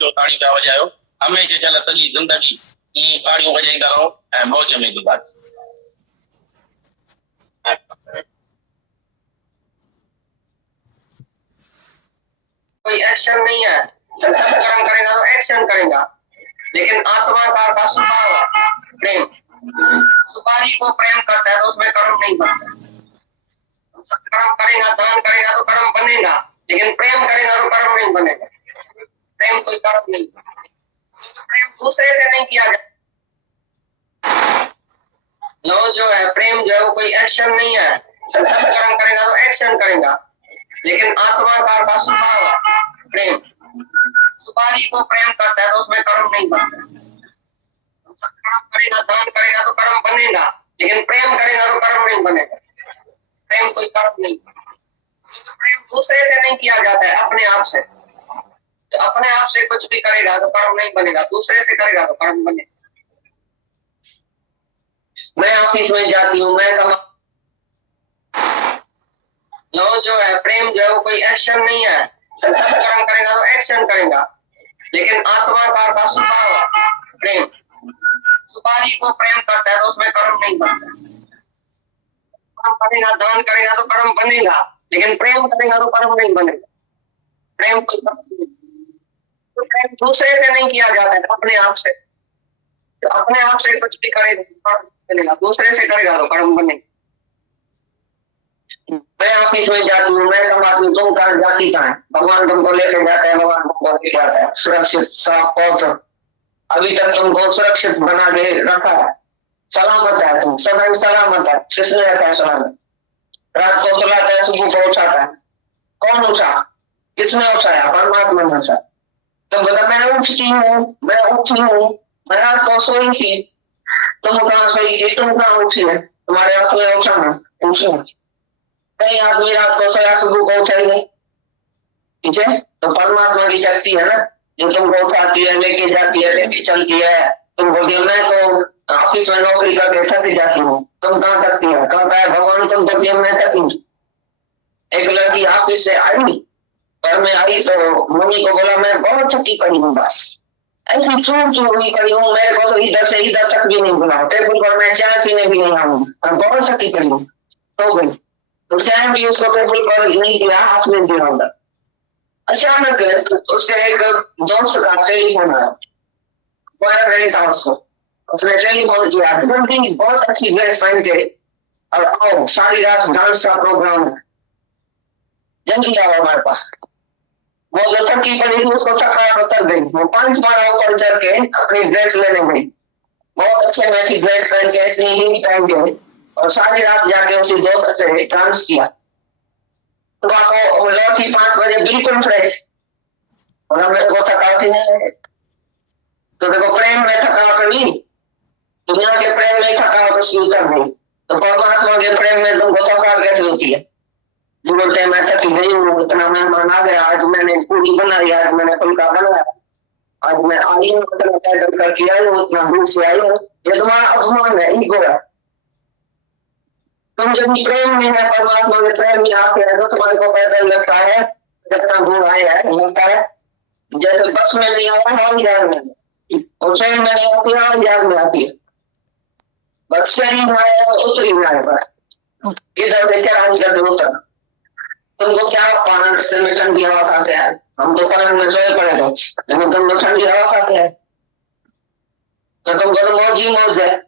जो ताड़ी पिया वॼायो हमेशह चल सॼी ज़िंदगी ईअं ताड़ियूं वॼाईंदा रहो ऐं मौज में गुज़ारो। कोई एक्शन नहीं है, कर्म करेगा तो एक्शन करेगा, लेकिन आत्मा का स्वभाव है प्रेम। सुपारी को प्रेम करता है तो उसमें कर्म नहीं बनता। कर्म करेगा, दान करेगा तो कर्म बनेगा, लेकिन प्रेम करेगा तो कर्म नहीं बनेगा। प्रेम कोई कर्म नहीं, तो प्रेम दूसरे से नहीं किया जाता। लव जो है, प्रेम जो है वो कोई एक्शन नहीं है। कर्म करेगा तो एक्शन करेगा, लेकिन आत्मा का स्वभाव है प्रेम। सुपारी को प्रेम करता है तो उसमें कर्म नहीं बनता। कर्म करेगा, दान करेगा तो कर्म बनेगा, लेकिन प्रेम करेगा तो कर्म नहीं बनेगा। प्रेम कोई कर्म नहीं, तो प्रेम दूसरे से नहीं किया जाता है, अपने आप से। तो अपने आप से कुछ भी करेगा तो कर्म नहीं बनेगा, दूसरे से करेगा तो कर्म बनेगा। मैं ऑफिस में जाती हूँ, मैं कमा। लव जो है, प्रेम जो है वो कोई एक्शन नहीं है। कर्म करेगा तो एक्शन करेगा, लेकिन आत्मा का स्वभाव है प्रेम। सुपारी को प्रेम करता है तो उसमें कर्म नहीं बनता। कर्म करेगा, दान करेगा तो कर्म बनेगा, लेकिन प्रेम करेगा तो कर्म नहीं बनेगा। प्रेम तो प्रेम दूसरे से नहीं किया जाता है, अपने आप से। तो अपने आप से कुछ भी करेगा तो कर्म बनेगा, दूसरे से करेगा तो कर्म बनेगा। मैं ऑफिस में जाती हूँ, मैं कमाती हूँ, तुम कहाँ जाती कहाँ है? भगवान तुमको लेके जाता है, भगवान तुमको लेके जाता है सुरक्षित साफ पौध। अभी तक तुमको सुरक्षित बना के रखा है, सलामत है, तुम सदैव सलामत है। किसने रखा है सलामत? रात को सुलाता है, सुबह को उठाता है। कौन उठा? किसने उठाया? परमात्मा ने उठाया। तुम बोला मैं उठती हूँ, मैं उठी हूँ, मैं रात को सोई थी। तुम कहाँ सोई थी? तुम कहाँ उठी है? तुम्हारे हाथ में उठाना उठना। कहीं आदमी रात को सोया, सुबह को उठाई नहीं। ठीक है, तो परमात्मा की शक्ति है ना, जो तुमको उठाती है, लेके जाती है, लेके चलती है। तुम बोलती मैं तो ऑफिस में नौकरी करके थक जाती हूँ, तुम कहाँ थकती है? कहता है भगवान तुम बोलती मैं थकी। एक लड़की ऑफिस से आई, पर मैं आई तो मम्मी को बोला मैं बहुत थकी पड़ी हूँ, बस ऐसी चूर चूर हुई पड़ी हूँ, मेरे को तो इधर से इधर तक भी नहीं बुलाओ, टेबल पर मैं चाय पीने भी नहीं आऊंगी, बहुत थकी पड़ी हूँ। तो गई तो चाय भी उसको टेबल पर नहीं दिया, हाथ में दिया होगा। अचानक उसके एक दोस्त का टेलीफोन आया, बॉयफ्रेंड नहीं था उसको। उसने टेलीफोन किया, जल्दी बहुत अच्छी ड्रेस पहन के और आओ, सारी रात डांस का प्रोग्राम है, जल्दी आओ हमारे पास। वो जो थकी पड़ी थी उसको थकावट उतर गई, वो 5 बार ऊपर चढ़ के अपनी ड्रेस लेने गई। बहुत अच्छे में अच्छी ड्रेस पहन के, इतनी ही पहन के, और सारी रात जाके उसी दोस्त से डांस किया। सुबह को लौटी 5 बजे बिल्कुल फ्रेश, और मेरे को थकावट ही नहीं है। तो देखो प्रेम में थकावट नहीं, दुनिया के प्रेम में थकावट उसकी उतर गई, तो परमात्मा के प्रेम में तुमको थकावट कैसे होती है? जो बोलते हैं मैं थकी गई हूँ, इतना मेहमान आ गया, आज मैंने पूरी बनाई, आज मैंने फुल्का बनाया, आज मैं आई हूँ, इतना पैदल करके आई हूँ, इतना दूर से आई हूँ, ये तुम्हारा अभिमान है, ईगो है। तुम जब प्रेम में है, परमात्मा में प्रेम में आते हैं तो तुम्हारे को पैदल लगता है, जितना दूर आया है लगता है जैसे बस में नहीं आया हवाई जहाज में, और ट्रेन में नहीं आती हवाई जहाज में आती है। बस से ही आया उतरी जाए, बस इधर से क्या हानि करते उतर। तुमको क्या पाना, रस्ते में ठंडी हवा खाते हैं, हम तो पानी में सोए पड़े थे, लेकिन तुम तो ठंडी हवा खाते हैं, तो तुमको तो मौज ही मौज है।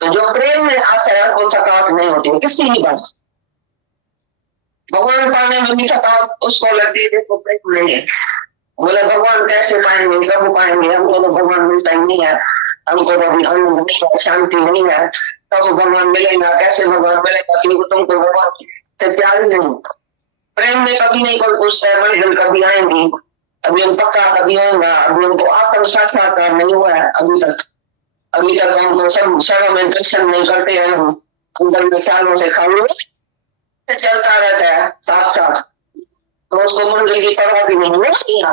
तो जो प्रेम में आता है वो थकावट नहीं होती है किसी भी बात। भगवान पाने में भी थकावट उसको लगती है जिसको प्रेम नहीं है। बोले भगवान कैसे पाएंगे, कब पाएंगे, हमको तो भगवान मिलता ही नहीं है, हमको तो अभी आनंद नहीं है, शांति नहीं है, कब भगवान मिलेगा, कैसे भगवान मिलेगा, क्योंकि तुमको भगवान से प्यार ही नहीं। प्रेम में कभी नहीं कोई पूछता है मंजिल कभी आएंगी, अभी हम पक्का कभी आएगा, अभी हमको आत्म साक्षात्कार नहीं हुआ है अभी तक हमको सब सर्व में दर्शन नहीं करते हैं, हम अंदर में ख्यालों से खाली चलता रहता है साथ साथ, तो उसको मंजिल की परवाह भी नहीं है।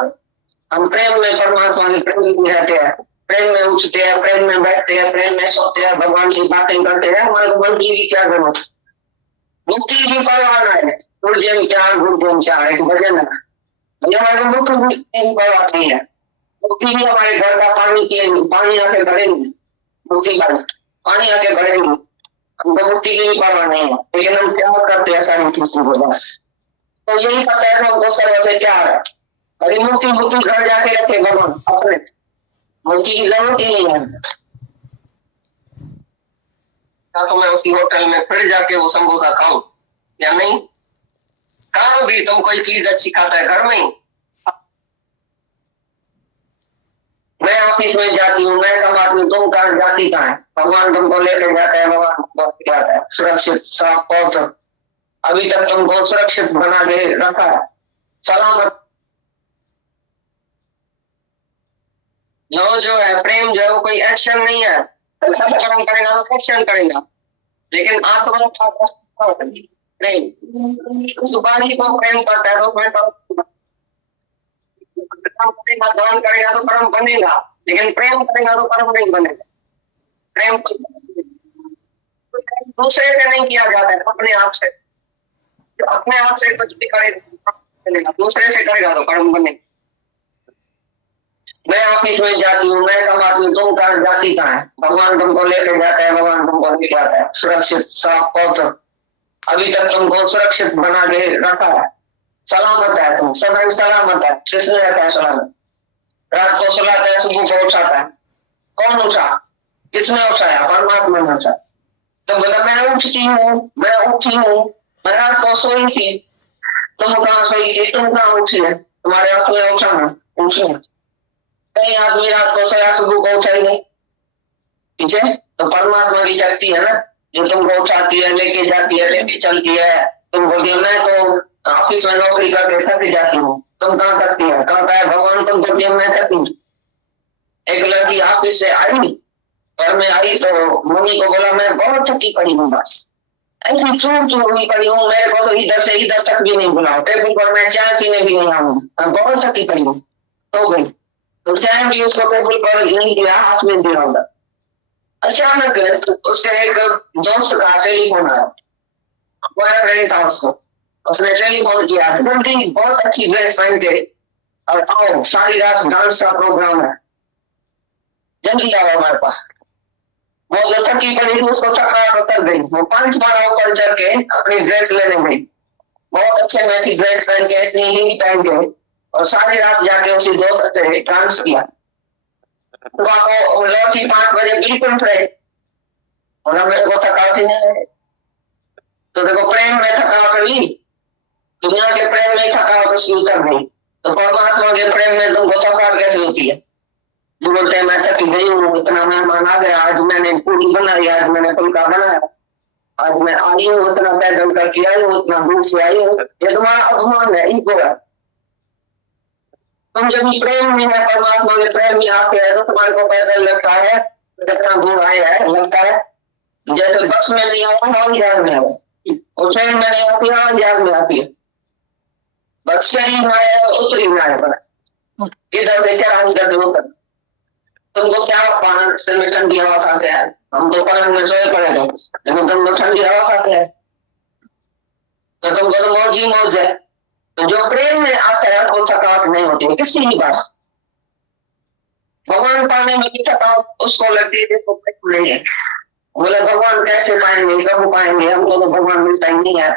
हम प्रेम में परमात्मा के प्रेम में रहते हैं, प्रेम में उठते हैं, प्रेम में बैठते हैं, प्रेम में सोते हैं, भगवान की बातें करते हैं, हमारे को मंजिल की क्या जरूरत? मुक्ति की परवाह है, गुरुजन चार एक भजन है, हमारे को मुक्ति की परवाह नहीं है। मूर्ति भी हमारे घर का पानी पिएंगी, पानी आके भरेंगी, मूर्ति का पानी आके भरेंगी, हमको मूर्ति की भी परवाह नहीं है, लेकिन हम प्यार करते हैं ऐसा मूर्ति को बस। तो यही पता है कि हमको सर्व से प्यार है। अरे मूर्ति मूर्ति घर जाके रखे भगवान अपने, मूर्ति की जरूरत ही नहीं है। तो मैं उसी होटल में फिर जाके वो समोसा खाऊं या नहीं? कहाँ भी तुम कोई चीज अच्छी खाता है घर में ही। मैं ऑफिस में जाती हूँ, मैं कमाती हूँ, तुम कहाँ जाती कहाँ है? भगवान तुमको लेके जाता है, भगवान तुमको लेके जाता है सुरक्षित साफ पवित्र। अभी तक तुमको सुरक्षित बना के रखा है, सलामत। जो है प्रेम जो है वो कोई एक्शन नहीं है, अच्छा कर्म करेगा तो एक्शन करेगा, लेकिन आत्मा नहीं। सुपारी को प्रेम करता है तो दान करेगा तो कर्म बनेगा, लेकिन प्रेम करेगा तो कर्म नहीं बनेगा। प्रेम दूसरे से नहीं किया जाता है, अपने आप से। तो अपने आप से कुछ भी करेगा, दूसरे से करेगा तो कर्म बनेगा। मैं ऑफिस में जाती हूँ, मैं कमाती हूँ, तुम कहाँ जाती कहाँ है? भगवान तुमको लेके जाता है, भगवान तुमको लेके आता है सुरक्षित साफ पवित्र। अभी तक तुमको सुरक्षित बना के रखा है, सलामत है, तुम सदैव सलामत है। किसने रखा है सलामत? रात को सुलाता है, सुबह को उठाता है। कौन उठा? किसने उठाया? परमात्मा ने उठाया। तो बोला मैं उठती हूँ, मैं उठी हूँ, मैं रात को सोई थी। तुम कहाँ सोई थी? तुम कहाँ उठी है? तुम्हारे हाथ में उठाना उठी। कहीं आदमी रात को सोया सुबह को उठाएंगे, ठीक है? तो परमात्मा की शक्ति है ना, जो तुमको उठाती है, लेके जाती है, लेके चलती है। तुम बोलती है मैं तो ऑफिस में नौकरी करके थक जाती हूँ, तुम कहाँ थकती है? कहता है भगवान, तुम बोलती है मैं थकी। एक लड़की ऑफिस से आई, घर में आई तो मम्मी को बोला मैं बहुत थकी पड़ी हूँ, बस ऐसी चूर चूर हुई पड़ी हूँ, मेरे को तो इधर से इधर तक भी नहीं बुलाओ, टेबल पर मैं चाय पीने भी नहीं आऊंगी, मैं बहुत थकी पड़ी हूँ। तो गई तो चाय भी उसको टेबल पर नहीं दिया, हाथ में दिया होगा। अचानक उसके एक दोस्त का टेलीफोन आया, बॉयफ्रेंड था उसको। उसने टेलीफोन किया, जल्दी बहुत अच्छी ड्रेस पहन के और आओ, सारी रात डांस का प्रोग्राम है, जल्दी आओ हमारे पास। वो जो थकी पड़ी थी उसको थकावट उतर गई, वो 5 बार ऊपर चढ़ के अपनी ड्रेस लेने गई, बहुत अच्छे में की ड्रेस पहन के, इतनी हील पहन के, और सारी रात जाके उसी दोस्त से डांस किया। सुबह को लौटी 5 बजे बिल्कुल फ्रेश, और मेरे को थकावट ही नहीं है। तो देखो प्रेम में थकावट ली, दुनिया के प्रेम में थकावट उसकी उतर गई, तो परमात्मा के प्रेम में तुमको थकावट कैसे होती है? जो बोलते हैं मैं थकी गई हूँ, इतना मेहमान आ गया, आज मैंने पूरी बनाई, आज मैंने फुल्का बनाया, आज मैं आई हूँ, इतना पैदल करके आई हूँ, इतना दूर से आई हूँ, ये तुम्हारा अभिमान है, ईगो है। तुम जब प्रेम में है, परमात्मा के प्रेम में आते हैं, तो तुम्हारे को पैदल लगता है, जितना दूर आया है लगता है जैसे बस में नहीं आओ हवाई जहाज में आओ, और ट्रेन में नहीं आती हवाई जहाज में आती है। बस से ही आया उतरी आए पर इधर से चढ़ा इधर से उतर। तुमको क्या पान से में ठंडी हवा खाते हैं, हम तो पान में सोए पड़े थे, लेकिन तुम तो ठंडी हवा खाते हैं, तो तुमको तो मौज ही मौज है। तो जो प्रेम में आता है वो थकावट नहीं होती है किसी भी बात। भगवान पाने में भी थकावट उसको लगती है जिसको प्रेम नहीं है। बोले भगवान कैसे पाएंगे, कब पाएंगे, हमको तो भगवान मिलता ही नहीं है,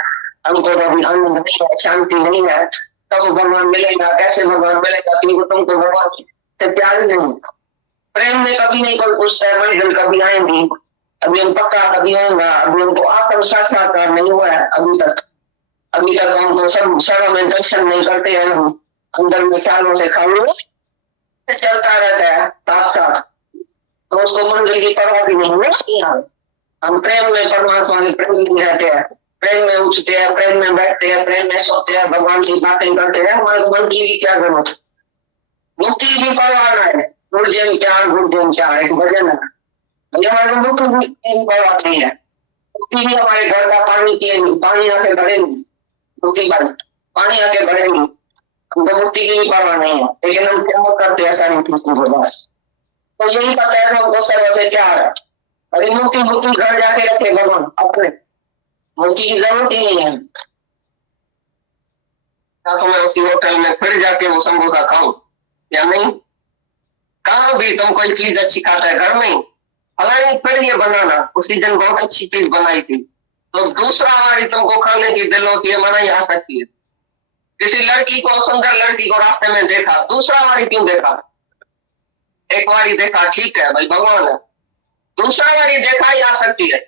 हमको तो अभी आनंद नहीं है, शांति नहीं है, कब भगवान मिलेगा, कैसे भगवान मिलेगा? तुमको भगवान से प्यार ही नहीं। प्रेम में कभी नहीं कोई पूछता है मंजिल कभी आएंगी, अभी हम पक्का कभी आएगा, अभी हमको आत्म साक्षात्कार नहीं हुआ है अभी तक हमको सब सर्व में दर्शन नहीं करते हैं, हम अंदर में ख्यालों से खाली चलता रहता है साथ साथ, तो उसको मंजिल की परवाह भी नहीं है। हम प्रेम में परमात्मा के प्रेम में रहते हैं, प्रेम में उठते हैं, प्रेम में बैठते हैं, प्रेम में सोते हैं, भगवान की बातें करते हैं, हमारे को मंजिल की क्या जरूरत? मुक्ति की परवाह है, गुरुजन प्यार, गुरुजन प्यार एक भजन है, हमारे को मुक्ति की परवाह नहीं है। मुक्ति भी हमारे घर का पानी पिएंगे, पानी आके भरेंगे, मुक्ति पानी आके भरेंगे, हमको मुक्ति की भी परवाह नहीं है, लेकिन हम क्या करते हैं सारी मुक्ति को बस। तो यही पता है कि हमको सर्व से प्यार है। अरे मुक्ति मुक्ति घर जाके रखे भगवान अपने, मुक्ति की जरूरत ही नहीं है। तो मैं उसी होटल में फिर जाके वो समोसा खाऊं या नहीं? कहाँ भी तुम कोई चीज अच्छी खाता है घर में ही, फलानी फिर ये बनाना उसी दिन बहुत अच्छी चीज बनाई थी, तो दूसरा बारी तुमको खाने की दिल होती है, मनाई आ सकती है। किसी लड़की को, सुंदर लड़की को रास्ते में देखा, दूसरा बारी क्यों देखा? एक बारी देखा ठीक है भाई, भगवान है, दूसरा बारी देखा ही आ सकती है,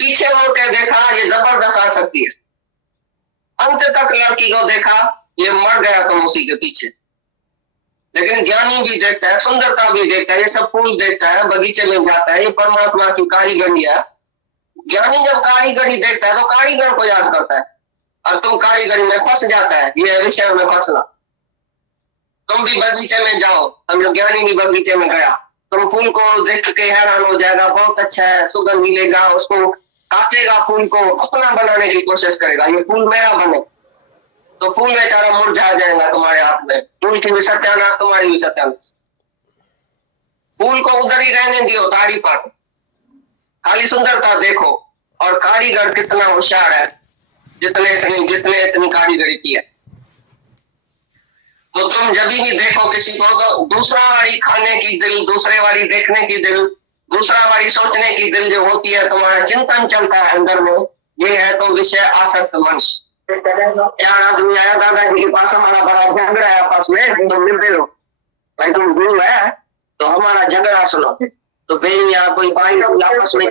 पीछे मुड़ के देखा ये जबरदस्त आ सकती है, अंत तक लड़की को देखा ये मर गया तुम उसी के पीछे। लेकिन ज्ञानी भी देखता है, सुंदरता भी देखता है, ये सब फूल देखता है, बगीचे में जाता है, ये परमात्मा की कारीगरी है। ज्ञानी जब कारीगरी देखता है तो कारीगर को याद करता है, और तुम कारीगरी में फंस जाता है, ये विषय में फंसना। तुम भी बगीचे में जाओ, हम जो ज्ञानी भी बगीचे में गया, तुम फूल को देख के हैरान हो जाएगा, बहुत अच्छा है, सुगंध मिलेगा, उसको काटेगा, फूल को अपना बनाने की कोशिश करेगा, ये फूल मेरा बने, तो फूल बेचारा मुरझा जाएगा तुम्हारे हाथ में, फूल की भी सत्यानाश, तुम्हारी भी सत्यानाश। फूल को उधर ही रहने दियो ताड़ी पर, खाली सुंदरता देखो, और कारीगर कितना होशियार है, जितने इतनी कारीगरी की है। तो तुम जब भी देखो किसी को, तो दूसरा वाली खाने की दिल, दूसरे वाली देखने की दिल, दूसरा वाली सोचने की दिल जो होती है, तुम्हारा चिंतन चलता है अंदर में, ये है तो विषय आसक्त मनुष्य। यार आदमी आया दादाजी के पास, हमारा बड़ा झगड़ा है आपस में, तुम मिल लो भाई, तुम गुरु है तो हमारा झगड़ा सुनो, तो भाई यहाँ कोई भाई आपस में,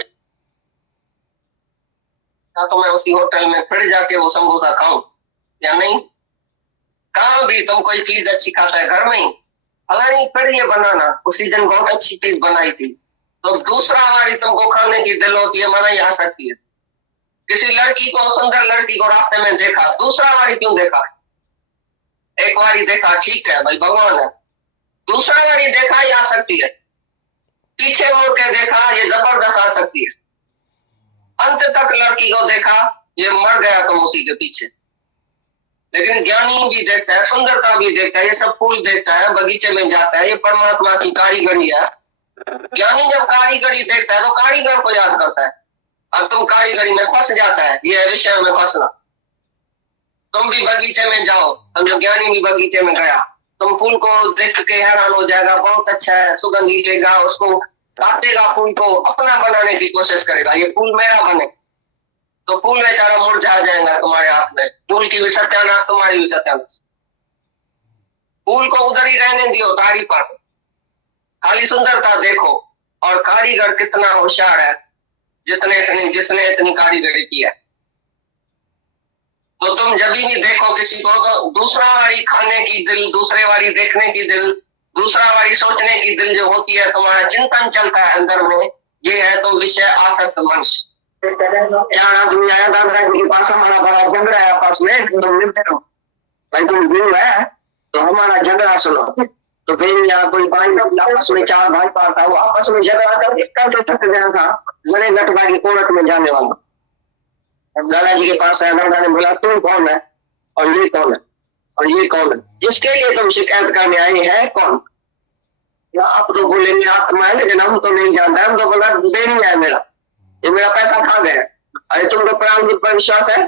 तो मैं उसी होटल में फिर जाके वो समोसा खाऊं या नहीं? कहाँ भी तुम कोई चीज अच्छी खाता है घर में ही, फलानी फिर ये बनाना उसी दिन बहुत अच्छी चीज बनाई थी, तो दूसरा बारी तुमको खाने की दिल होती है, मनाई आ सकती है। किसी लड़की को, सुंदर लड़की को रास्ते में देखा, दूसरा बारी क्यों देखा? एक बारी देखा ठीक है भाई, भगवान है, दूसरा बारी देखा ही आ सकती है, पीछे मुड़ के देखा ये जबरदस्त आ सकती है, अंत तक लड़की को देखा ये मर गया तुम उसी के पीछे। लेकिन ज्ञानी भी देखता है, सुंदरता भी देखता है, ये सब फूल देखता है, बगीचे में जाता है, ये परमात्मा की कारीगरी है। ज्ञानी जब कारीगरी देखता है तो कारीगर को याद करता है, और तुम कारीगरी में फंस जाता है, ये विषय में फंसना। तुम भी बगीचे में जाओ, हम जो ज्ञानी भी बगीचे में गया, तुम फूल को देख के हैरान हो जाएगा, बहुत अच्छा है, सुगंध मिलेगा, उसको काटेगा, फूल को अपना बनाने की कोशिश करेगा, ये फूल मेरा बने, तो फूल बेचारा मुरझा जाएगा तुम्हारे हाथ में, फूल की भी सत्यानाश, तुम्हारी भी सत्यानाश। फूल को उधर ही रहने दियो ताड़ी पर, खाली सुंदरता देखो, और कारीगर कितना होशियार है, जिसने इतनी कारीगरी की है। तो तुम जब भी देखो किसी को, तो दूसरा वाली खाने की दिल, दूसरे वाली देखने की दिल, दूसरा वाली सोचने की दिल जो होती है, तुम्हारा चिंतन चलता है अंदर में, ये है तो विषय आसक्त मनुष्य। यार आदमी आया दादाजी के पास, हमारा बड़ा झगड़ा है आपस में, तुम मिल लो भाई, तुम गुरु है तो हमारा झगड़ा सुनो, तो फिर यहाँ कोई भाई आपस में, चार भाई पाता है, वो आपस में झगड़ा कर, एक तो थक गया था, जड़े गटबा की कोर्ट में जाने वाला, दादाजी के पास आया, दादा ने बोला तुम कौन है, और ये कौन है, और ये कौन है, जिसके लिए तुम शिकायत करने आए हैं कौन? या आप तो बोलेंगे आत्मा है, लेकिन हम तो नहीं जानते, हम तो बोला देनी है मेरा, ये मेरा पैसा खा गया। अरे तुमको प्रारंभिक पर विश्वास है?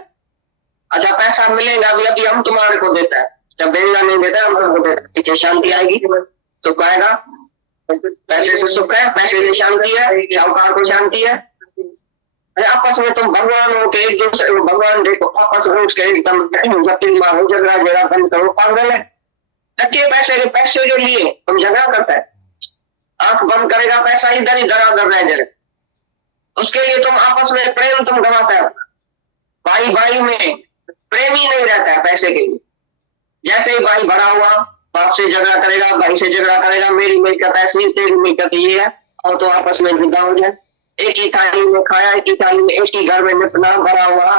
अच्छा पैसा मिलेगा भी, अभी हम तुम्हारे को देता है, जब देना नहीं देता हम तुमको देता है, पीछे शांति आएगी, सुख आएगा, पैसे से सुख है, पैसे से शांति है, शाहूकार को शांति है। अरे आपस में तुम भगवान हो के एक दूसरे को, भगवान देखो आपस में उसके एकदम जटिल मारो, झगड़ा झगड़ा बंद करो, पागल है, रखिए पैसे के लिए तुम झगड़ा करता है, आंख बंद करेगा पैसा इधर ही दरादर रह जाएगा, उसके लिए तुम आपस में प्रेम तुम गवाता है, भाई भाई में प्रेम ही नहीं रहता है पैसे के लिए। जैसे ही भाई भरा हुआ, बाप से झगड़ा करेगा, भाई से झगड़ा करेगा, मेरी मिलकत ऐसी, तेरी मिलकत ये है, और तो आपस में जुदा हो जाए, एक ही थाली में खाया, एक ही थाली में, एक ही घर में निपना, भरा हुआ,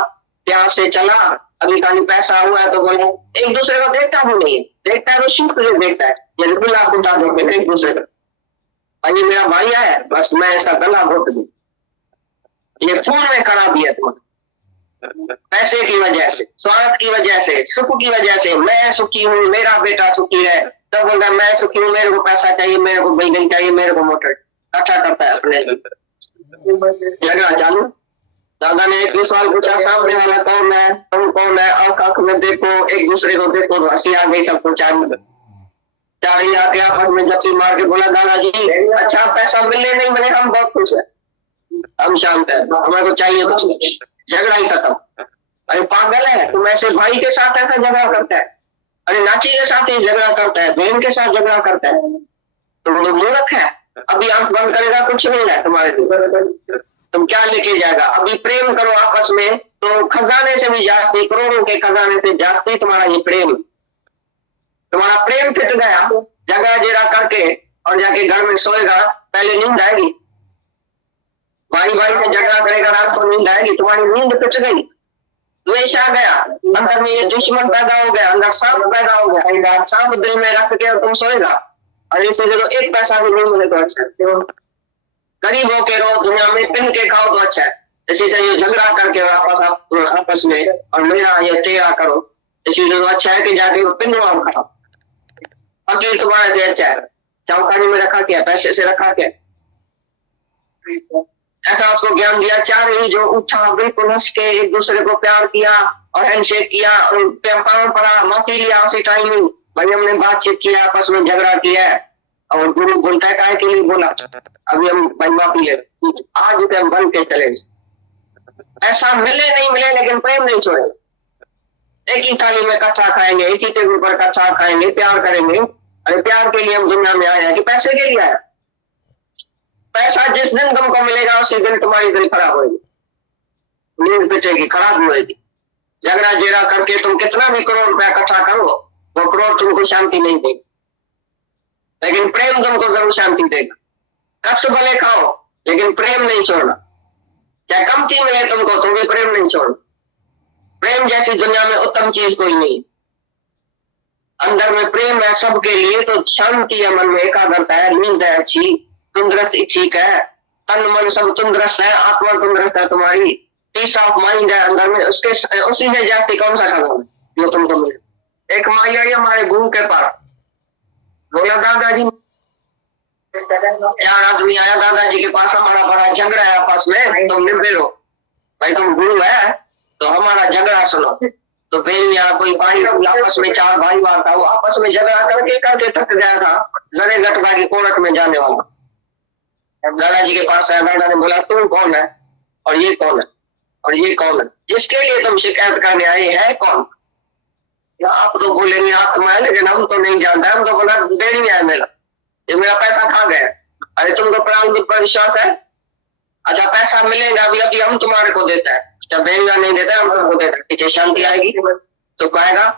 प्यार से चला, अभी खाली पैसा हुआ है तो बोले, एक दूसरे को देखता भी नहीं है, देखता है तो शुक्र से देखता है, ये गला घुटा देते एक दूसरे को, भाई मेरा भाई है बस मैं इसका गला घोट दूं, ये खून में खड़ा दिया तुम्हें, पैसे की वजह से, स्वार्थ की वजह से, सुख की वजह से, मैं सुखी हूँ, मेरा बेटा सुखी है, तब बोलता है मैं सुखी हूँ, मेरे को पैसा चाहिए, मेरे को बिल्डिंग चाहिए, मेरे को मोटर, इकट्ठा करता है अपने, झगड़ा चालू। दादा ने एक सवाल पूछा, सामने वाला कौन है, तुम कौन है, आंख आंख में देखो, एक दूसरे को देखो, तो हंसी आ गई सबको चालू। चारी आके आपस में जप्पी मार के बोला दादाजी अच्छा पैसा मिले नहीं मिले हम बहुत खुश है, हम शांत है, हमें को चाहिए कुछ नहीं, झगड़ा ही खत्म। अरे पागल है तुम, ऐसे भाई के साथ ऐसा झगड़ा करता है, अरे नाची के साथ ही झगड़ा करता है, बहन के साथ झगड़ा करता है, तुम लोग मूर्ख है। अभी आंख बंद करेगा कुछ नहीं है तुम्हारे लिए, तुम क्या लेके जाएगा। अभी प्रेम करो आपस में तो खजाने से भी जास्ती, करोड़ों के खजाने से जास्ती तुम्हारा ये प्रेम, तुम्हारा प्रेम फिट गया जगह जेरा करके और जाके घर में सोएगा, पहले नींद आएगी, भाई भाई में झगड़ा करेगा रात को नींद आएगी, तुम्हारी नींद फिट गई, द्वेष आ गया अंदर में, ये दुश्मन पैदा हो गया, अंदर सांप पैदा हो गया, सांप दिल में रख के तुम सोएगा। और इसे देखो एक पैसा भी नहीं मिले तो अच्छा है, गरीब होके रहो दुनिया में, पिन के खाओ तो अच्छा है, इसी से ये झगड़ा करके वापस आप आपस में और मेरा ये तेरा करो, इसी से तो अच्छा है कि जाके पिन वाम खाओ। बाकी तुम्हारे लिए अच्छा है, चौकानी में रखा क्या, पैसे से रखा क्या, ऐसा उसको ज्ञान दिया। चार ही जो उठा बिल्कुल हंस के एक दूसरे को प्यार किया और हैंडशेक किया और पाँव पड़ा, माफी लिया उसी टाइम ही, भाई हमने बातचीत किया आपस में झगड़ा किया और गुरु बोलता है काय के लिए बोला, अभी हम भाई माफी ले, आज से हम बन के चले। ऐसा मिले नहीं मिले लेकिन प्रेम नहीं छोड़े, एक ही थाली में इकट्ठा खाएंगे, एक ही टेबल पर इकट्ठा खाएंगे, प्यार करेंगे। अरे प्यार के लिए हम दुनिया में आए हैं कि पैसे के लिए आए? पैसा जिस दिन तुमको मिलेगा उसी दिन तुम्हारी दिल खराब होगी, नींद पिटेगी, खराब होगी। झगड़ा जेरा करके तुम कितना भी करोड़ रुपया इकट्ठा करो, वो करोड़ तुमको शांति नहीं देगी, लेकिन प्रेम तुमको जरूर शांति देगा। कष्ट भले खाओ लेकिन प्रेम नहीं छोड़ना, चाहे कमती मिले तुमको तो भी प्रेम नहीं छोड़ना। प्रेम जैसी दुनिया में उत्तम चीज कोई नहीं, अंदर में प्रेम है सबके लिए, तो शांति है मन में, एकाग्रता है, नींद है अच्छी, तंदुरुस्ती ठीक है, तन मन सब तंदुरुस्त है, आत्मा तंदुरुस्त है, तुम्हारी पीस ऑफ माइंड है अंदर में, उसके उसी से जाती कौन सा खजाना जो तुमको मिले। एक माई आई हमारे गुरु के पास, बोला दादाजी, चार आदमी आया दादाजी के पास, हमारा बड़ा झगड़ा है आपस में, तुम निबेड़ो, भाई तुम गुरु है तो हमारा झगड़ा सुनो। तो फिर यहाँ कोई भाई आपस में, चार भाई हुआ था, वो आपस में झगड़ा करके करके थक गया था, लड़े गटवा की कोर्ट में जाने वाला। दादाजी के पास आया, दादा ने बोला तुम कौन है और ये कौन है और ये कौन है, जिसके लिए तुम शिकायत करने आए है कौन? या आप तो बोलेंगे आत्मा है, लेकिन हम तो नहीं जानते, हम तो बोला देरी में है मेरा, ये मेरा पैसा खा गया। अरे तुमको प्रारंभिक पर विश्वास है? अच्छा पैसा मिलेगा अभी अभी हम तुम्हारे को देता है, जब बेंगा नहीं देता हम तुमको देता है, पीछे शांति आएगी, सुख आएगा,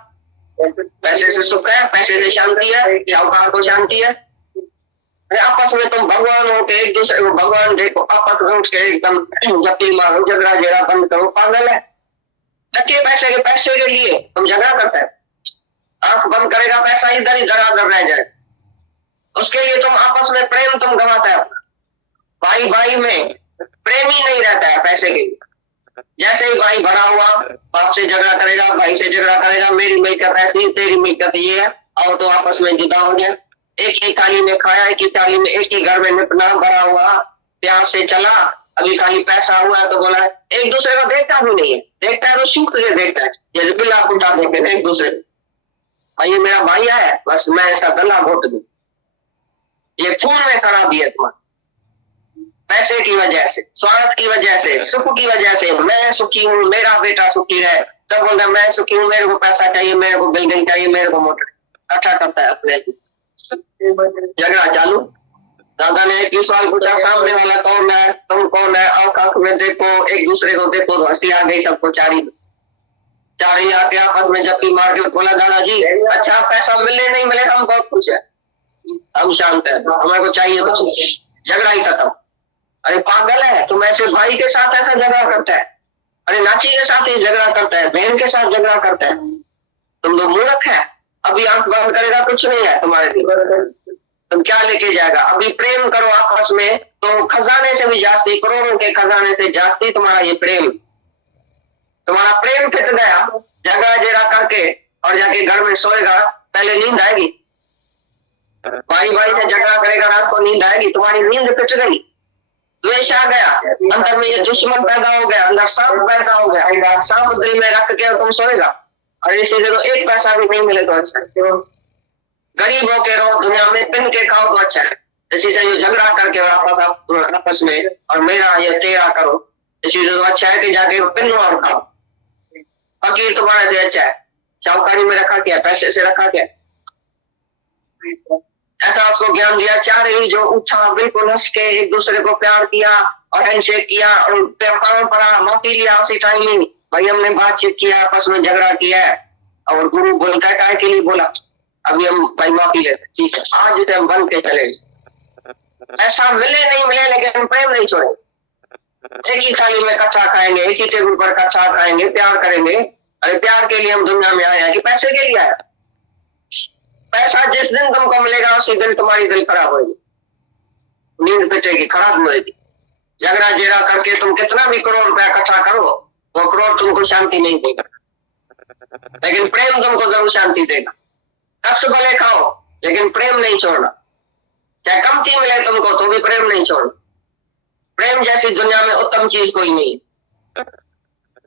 पैसे से सुख है, पैसे से शांति है, साहूकार को शांति है। आपस में तुम भगवान हो के एक दूसरे को भगवान देखो, आपस में उठ के एकदम जप्पी मारो, झगड़ा जेरा बंद करो, पागल है। टके पैसे के लिए तुम झगड़ा करता है, आंख बंद करेगा पैसा इधर ही धराधर रह जाए, उसके लिए तुम आपस में प्रेम तुम गंवाता है, भाई भाई में प्रेम ही नहीं रहता है पैसे के लिए। जैसे ही भाई बड़ा हुआ बाप से झगड़ा करेगा, भाई से झगड़ा करेगा, मेरी मिल्कत ऐसी, तेरी मिल्कत ये है, और तो आपस में जुदा हो गया, एक ही थाली में खाया, एक ही थाली में, एक ही घर में निपना, बड़ा हुआ, प्यार से चला, अभी खाली पैसा हुआ है तो बोला एक दूसरे को देखता भी नहीं है, देखता है तो सूख के देखता है, जैसे बिल्ला कुटा देखते हैं एक दूसरे को, भाई ये मेरा भाई है बस मैं इसका गला घोट दूं, ये खून में खराबी है तुम्हारा, पैसे की वजह से, स्वार्थ की वजह से, सुख की वजह से। मैं सुखी हूँ, मेरा बेटा सुखी है, तब बोलता है मैं सुखी हूँ, मेरे को पैसा चाहिए, मेरे को बिल्डिंग चाहिए, मेरे को मोटर, अच्छा करता है अपने, झगड़ा चालू। दादा ने एक ही सवाल पूछा, सामने वाला कौन है, तुम कौन है, आंख में देखो, एक दूसरे को देखो, तो हंसी आ गई सबको, चारी आके आपस में जप्पी मार के बोला दादाजी अच्छा पैसा मिले नहीं मिले हम बहुत खुश है, हम शांत है, हमें को चाहिए कुछ नहीं, झगड़ा ही खत्म। अरे पागल है तुम, ऐसे भाई के साथ ऐसा झगड़ा करता है, अरे नाची के साथ ही झगड़ा करता है, बहन के साथ झगड़ा करता है, तुम तो मूर्ख है। अभी आंख बंद करेगा कुछ नहीं है तुम्हारे लिए, तुम क्या लेके जाएगा। अभी प्रेम करो आपस में तो खजाने से भी जास्ती, करोड़ों के खजाने से जास्ती तुम्हारा ये प्रेम, तुम्हारा प्रेम फिट गया झगड़ा जेरा करके और जाके घर में सोएगा, पहले नींद आएगी, भाई भाई से झगड़ा करेगा रात को नींद आएगी, तुम्हारी नींद फिट गई, द्वेष आ गया अंदर में, ये दुश्मन पैदा हो गया, अंदर सांप पैदा हो गया, सांप दिल में रख के तुम सोएगा। और इसी से तो एक पैसा भी नहीं मिले तो अच्छा, गरीब होके रहो दुनिया में, पिन के खाओ तो अच्छा है। इसी से जो झगड़ा करके आपस में और मेरा या तेरा करो, इसी से तो अच्छा है कि जाके पिन लो और खाओ। फकीर तुम्हारे से अच्छा है। चौकारी में रखा क्या, पैसे से रखा क्या? ऐसा उसको ज्ञान दिया। चार जो उठा बिल्कुल हंस के एक दूसरे को प्यार किया और हैंडशेक किया और पैरों पड़ा, माफी लिया उसी टाइम ही। भाई हमने बातचीत किया, आपस में झगड़ा किया है और गुरु बोलता काय के लिए बोला, अभी हम भाई माफी लेते, ठीक है आज से हम बन के चले। ऐसा मिले नहीं मिले लेकिन प्रेम नहीं छोड़े। एक ही थाली में इकट्ठा खाएंगे, एक ही टेबल पर इकट्ठा खाएंगे, प्यार करेंगे। अरे प्यार के लिए हम दुनिया में आए हैं कि पैसे के लिए आए? पैसा जिस दिन तुमको मिलेगा उसी दिन तुम्हारी दिल खराब होगी, नींद पिटेगी, खराब होगी। झगड़ा जेरा करके तुम कितना भी करोड़ रुपया इकट्ठा करो, वो करोड़ तुमको शांति नहीं देगा, लेकिन प्रेम तुमको जरूर शांति देगा। कष्ट भले खाओ लेकिन प्रेम नहीं छोड़ना। चाहे कमती मिले तुमको तो भी प्रेम नहीं छोड़ना। प्रेम जैसी दुनिया में उत्तम चीज कोई नहीं।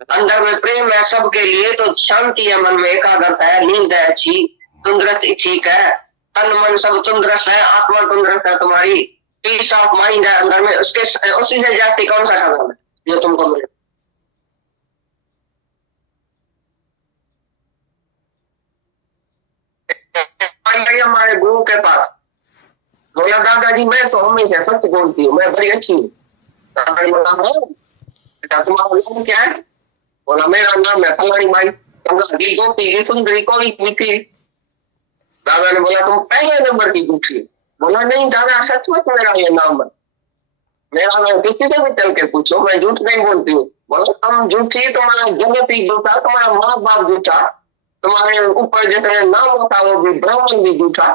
अंदर में प्रेम है सबके लिए तो शांति है, मन में एकाग्रता है, नींद है अच्छी, तंदुरुस्ती ठीक है, तन मन सब तंदुरुस्त है, आत्मा तंदुरुस्त है, तुम्हारी पीस ऑफ माइंड है अंदर में। उसके उसी से जाती कौन सा खजाना है जो तुमको मिले? हमारे गुरु के पास बोला, दादाजी मैं तो हमेशा सच बोलती हूँ, मैं बड़ी अच्छी हूँ। दादाजी बोला बेटा तुम्हारा नाम क्या है? बोला मेरा नाम है फलानी माई। गोपी सुंदरी कोई थी। दादा ने बोला तुम पहले नंबर की झूठी। बोला नहीं दादा सच में मेरा ये नाम है, मेरा नाम किसी से भी चल के पूछो, मैं झूठ नहीं बोलती हूँ। बोला तुम झूठी, तुम्हारा जगत ही झूठा, तुम्हारा माँ बाप झूठा, तुम्हारे ऊपर जितने नाम होता वो भी ब्राह्मण भी झूठा।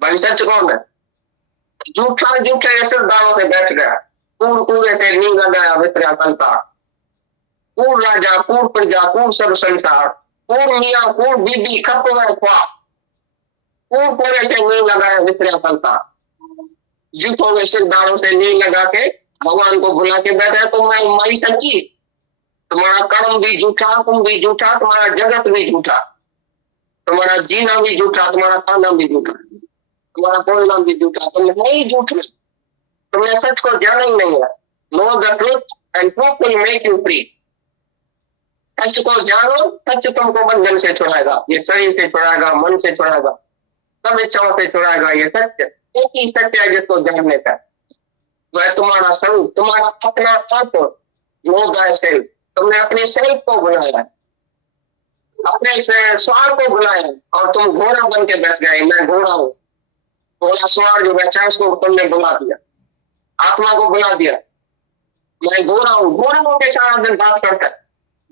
भाई सच कौन है? झूठा झूठे श्रद्धाओं से बैठ गया, कूड़ कूड़े से नी लगाया वितरा संसार। कूड़ राजा कूड़ प्रजा कूड़ सब संसार, कूड़ मियाँ कूड़ बीबी खप है ख्वा, कूड़ कूड़े से नी लगाया वितरा संसार। झूठों में श्रद्धाओं से नी लगा के भगवान को बुला के बैठे तो मैं माई सच्ची, तुम्हारा कर्म भी झूठा, तुम भी झूठा, तुम्हारा जगत भी झूठा, तुम्हारा जीना भी झूठा, तुम्हारा खाना भी झूठा, तुम्हारा बोलना भी झूठा, तुम नहीं झूठ में, तुमने सच को जाना ही नहीं है। Know the truth and truth will make you free. सच को जानो, सच तुमको बंधन से छुड़ाएगा, ये शरीर से छुड़ाएगा, मन से छुड़ाएगा, सब इच्छाओं से छुड़ाएगा। ये सत्य एक ही सत्य है जिसको जानने का, वह तुम्हारा स्वरूप, तुम्हारा अपना तत्व। नो द सेल्फ, तुमने अपने सेल्फ को बुलाया, अपने स्वार को बुलाया और तुम घोड़ा बन के बैठ गए, मैं घोड़ा हूँ। घोड़ा स्वार जो बैठा है उसको तुमने बुला दिया, आत्मा को बुला दिया, मैं घोड़ा हूँ। घोड़ों के सारा दिन बात करता है,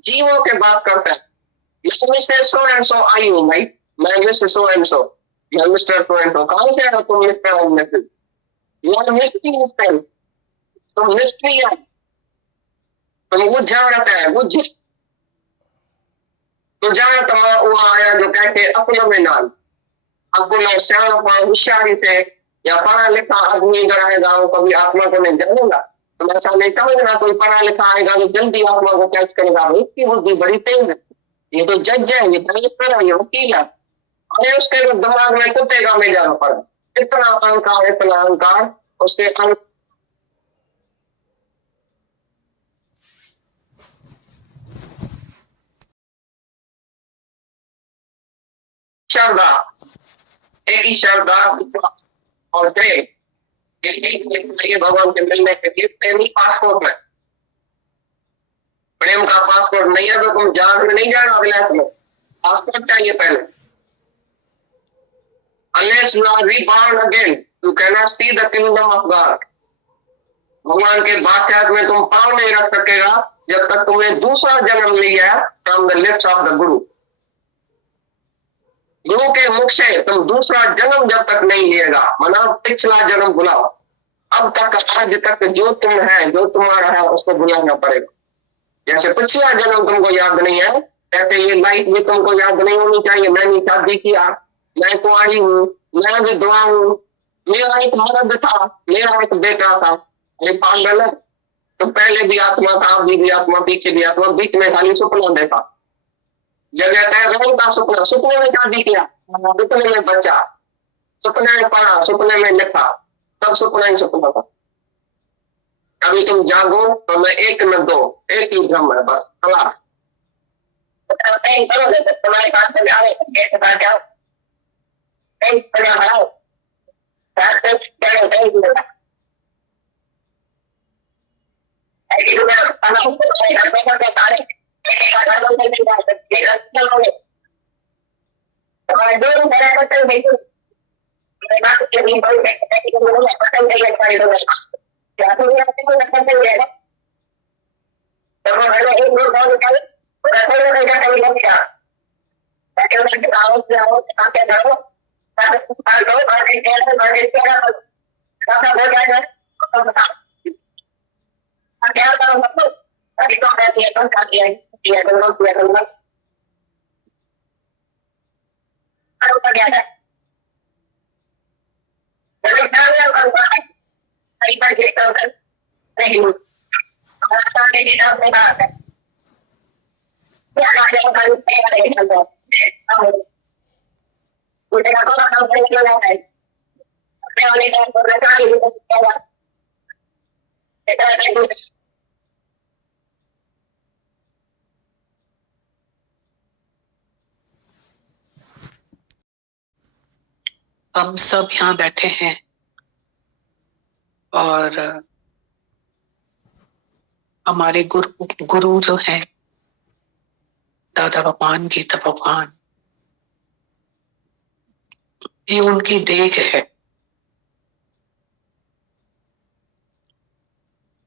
जीवों के बात करता है। मिस्टर सो एंड सो आई हूँ भाई, मैं मिस्टर सो एंड सो, मैं मिस्टर सो एंड सो। कहाँ से आया तुम mister and mister? You mystery mister, तुम मिस्ट्री है, तुम बुझ जाता है, बुझ तो जानत वहां आया जो कहते अकुल में नाल। अकुल श्याण होशियारी से या पढ़ा लिखा आदमी अगर आएगा वो कभी आत्मा को नहीं जानेगा, तो ऐसा नहीं समझना कोई पढ़ा लिखा आएगा तो जल्दी आत्मा को कैच करेगा। इसकी बुद्धि बड़ी तेज है, ये तो जज है, ये पुलिस है, ये वकील है, और उसके दिमाग में कुत्ते का में जाना पड़ा। इतना अहंकार उसके श्रद्धा, एक ही श्रद्धा और प्रेम, भगवान के मिलने के लिए प्रेम ही पासपोर्ट है। प्रेम का पासपोर्ट नहीं है तो तुम जहाज में नहीं जाना, विलायत में पासपोर्ट चाहिए पहले। Unless you are reborn again, you cannot see the kingdom of God. भगवान के बादशाह में तुम पाँव नहीं रख सकेगा जब तक तुमने दूसरा जन्म लिया from the lips of the Guru। गुरु के मुख से तुम दूसरा जन्म जब तक नहीं लिएगा, मना पिछला जन्म बुलाओ। अब तक आज तक जो तुम है, जो तुम्हारा है उसको बुलाना पड़ेगा। जैसे पिछला जन्म तुमको याद नहीं है, ऐसे ये लाइफ भी तुमको याद नहीं होनी चाहिए। मैंने शादी किया, मैं कुआरी हूँ, मैं विधवा हूँ, मेरा एक मर्द था, मेरा एक बेटा था। ये पागल है, तो पहले भी आत्मा था, अभी भी आत्मा, पीछे भी आत्मा, बीच में खाली सपना देखा। जब कहते हैं रोज का सपना, सपने में क्या दिख गया? सपने में बच्चा, सपने में पढ़ा, सपने में लिखा, सब सपना ही सपना था। अभी तुम जागो तो मैं एक न दो, एक ही भ्रम है बस, खलास। करोगे तो तुम्हारे पास में आए कैसे बात जाओ, कहीं पड़ा बनाओ, रात को क्या कहीं मिलेगा, ऐसी दुनिया बनाओ तो तुम्हारे घर में क्या सारे एक आधार बन के नहीं जा सकते, ये रास्ते होंगे तुम्हारे दो बड़ा पसंद देखो, मैं बात के लिए बड़ी ऐसी को बोलूँ पसंद नहीं है तुम्हारे दो क्या तो ये आपको पसंद नहीं है तो मैं घर में एक लोग बहुत निकाले और ऐसे लोग ऐसा कभी नहीं किया ताकि उनके गाँव से आओ आके करो ताकि लोग और एक ऐसे बड़े क्या ना काफी हो जाएगा तो बता क्या करो मतलब अभी तो मैं ये तो कर दिया तो लोग किया करूँगा और ऊपर क्या है जब क्या हुआ करूँगा कहीं पर देखता हूँ नहीं रास्ता के किताब में बात है क्या आगे का काम नहीं चलता है मुझे ना कोई काम करने के लिए है मैं वाले काम को लगा के भी क्या हुआ इतना नहीं कुछ हम सब यहाँ बैठे हैं और हमारे गुरु जो हैं दादा भगवान, गीता भगवान, ये उनकी देख है,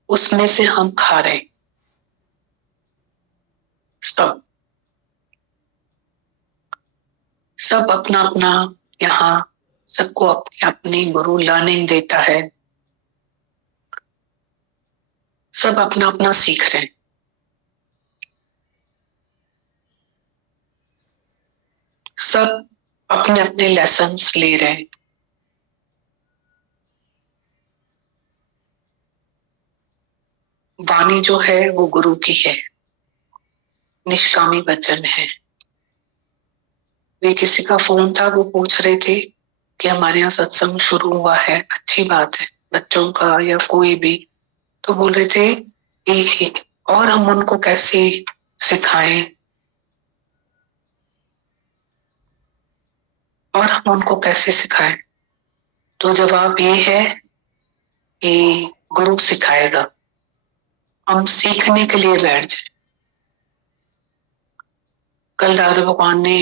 उसमें से हम खा रहे हैं सब अपना अपना, यहाँ सबको अपनी अपनी गुरु लर्निंग देता है, सब अपना अपना सीख रहे हैं। सब अपने अपने लेसन्स ले रहे हैं। वाणी जो है वो गुरु की है, निष्कामी वचन है। वे किसी का फोन था, वो पूछ रहे थे कि हमारे यहाँ सत्संग शुरू हुआ है, अच्छी बात है, बच्चों का या कोई भी, तो बोल रहे थे कि और हम उनको कैसे सिखाएं और हम उनको कैसे सिखाएं। तो जवाब ये है कि गुरु सिखाएगा, हम सीखने के लिए बैठ जाए। कल दादा भगवान ने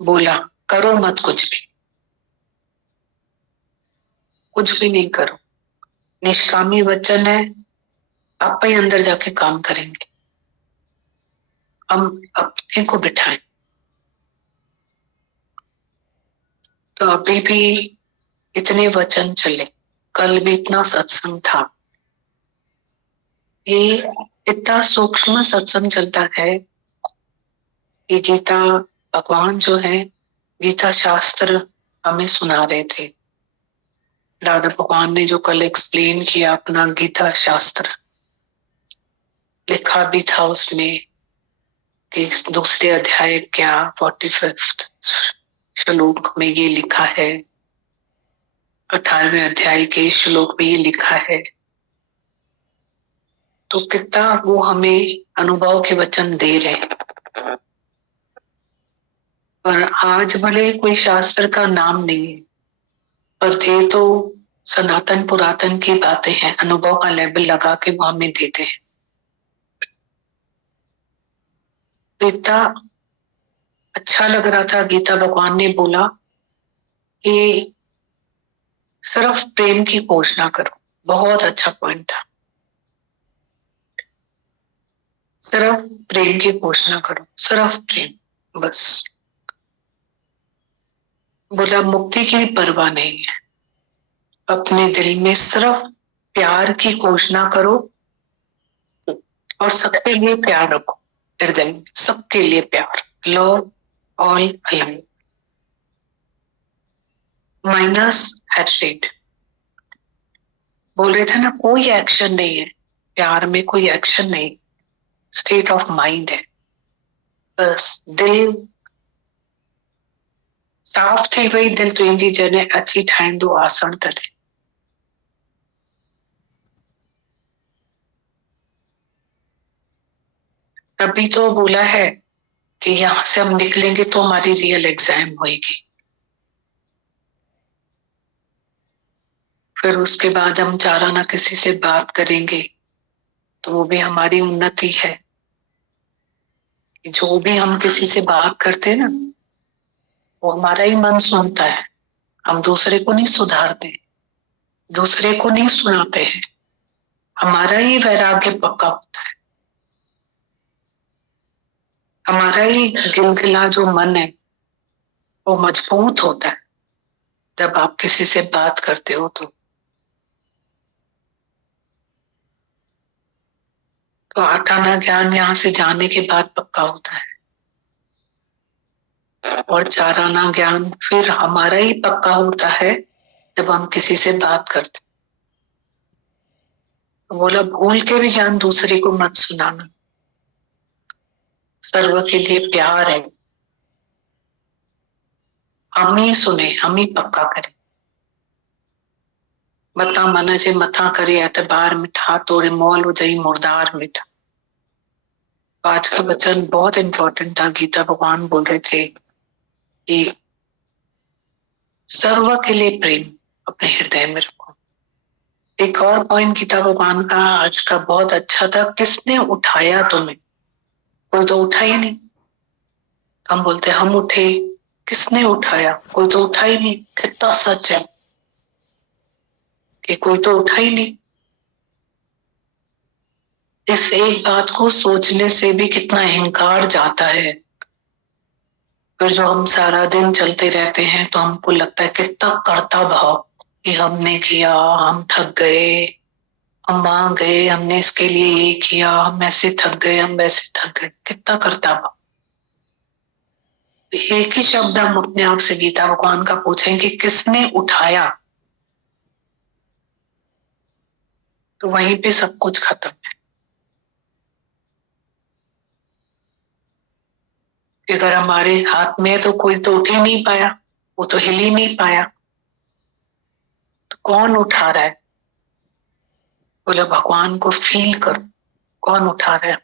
बोला करो मत कुछ भी नहीं करो, निष्कामी वचन है, आप ही अंदर जाके काम करेंगे, हम अपने को बिठाएं। तो अभी भी इतने वचन चले, कल भी इतना सत्संग था, ये इतना सूक्ष्म सत्संग चलता है। ये गीता भगवान जो है, गीता शास्त्र हमें सुना रहे थे। दादा भगवान ने जो कल एक्सप्लेन किया अपना गीता शास्त्र, लिखा भी था उसमें कि दूसरे अध्याय क्या 45 श्लोक में ये लिखा है, 18वें अध्याय के श्लोक में ये लिखा है। तो कितना वो हमें अनुभव के वचन दे रहे हैं। और आज भले कोई शास्त्र का नाम नहीं है, पर थे तो सनातन पुरातन की बातें हैं, अनुभव का लेवल लगा के वो हमें देते हैं। तो इतना अच्छा लग रहा था, गीता भगवान ने बोला कि सिर्फ प्रेम की घोषणा करो, बहुत अच्छा पॉइंट था, सिर्फ प्रेम की घोषणा करो, सिर्फ प्रेम बस। बोला मुक्ति की भी परवाह नहीं है, अपने दिल में सिर्फ प्यार की घोषणा करो और सबके लिए प्यार रखो, हृदय में सबके लिए प्यार, love all alive, minus hatred. बोल रहे थे ना, कोई एक्शन नहीं है प्यार में, कोई एक्शन नहीं, स्टेट ऑफ माइंड है। बस दिल साफ थी वही दिल तो इंजी जने अच्छी ठाहींदो आसन तॾहिं। तभी तो बोला है कि यहाँ से हम निकलेंगे तो हमारी रियल एग्जाम होगी, फिर उसके बाद हम चारा ना किसी से बात करेंगे तो वो भी हमारी उन्नति है। जो भी हम किसी से बात करते हैं ना, वो हमारा ही मन सुनता है। हम दूसरे को नहीं सुधारते, दूसरे को नहीं सुनाते हैं, हमारा ही वैराग्य पक्का होता है। हमारा ही गिलगिला जो मन है वो मजबूत होता है जब आप किसी से बात करते हो तो आठाना ज्ञान यहाँ से जाने के बाद पक्का होता है, और चाराना ज्ञान फिर हमारा ही पक्का होता है जब हम किसी से बात करते। बोला भूल के भी ज्ञान दूसरे को मत सुनाना, सर्व के लिए प्यार है, हम ही सुने, हम ही पक्का करें। मता मन जे मथा करे एतबार मिठा, तोड़े मौल हो जाई मुर्दार मिठा। आज का वचन बहुत इंपॉर्टेंट था। गीता भगवान बोल रहे थे कि सर्व के लिए प्रेम अपने हृदय में रखो। एक और पॉइंट गीता भगवान का आज का बहुत अच्छा था, किसने उठाया तुम्हें? कोई तो उठा ही नहीं। हम बोलते हम उठे, किसने उठाया? कोई तो उठा ही नहीं। कितना सच है कि कोई तो उठा ही नहीं। इस एक बात को सोचने से भी कितना अहंकार जाता है। फिर जो हम सारा दिन चलते रहते हैं तो हमको लगता है कितना कर्ता भाव कि हमने किया, हम थक गए, हम वहां गए, हमने इसके लिए ये किया, हम ऐसे थक गए, हम वैसे थक गए। कितना कर्ता भाव। एक ही शब्द हम अपने आप से गीता भगवान का पूछें कि किसने उठाया, तो वहीं पे सब कुछ खत्म है। अगर हमारे हाथ में है तो कोई तो उठ ही नहीं पाया, वो तो हिल ही नहीं पाया, तो कौन उठा रहा है? बोला भगवान को फील करो, कौन उठा रहा है?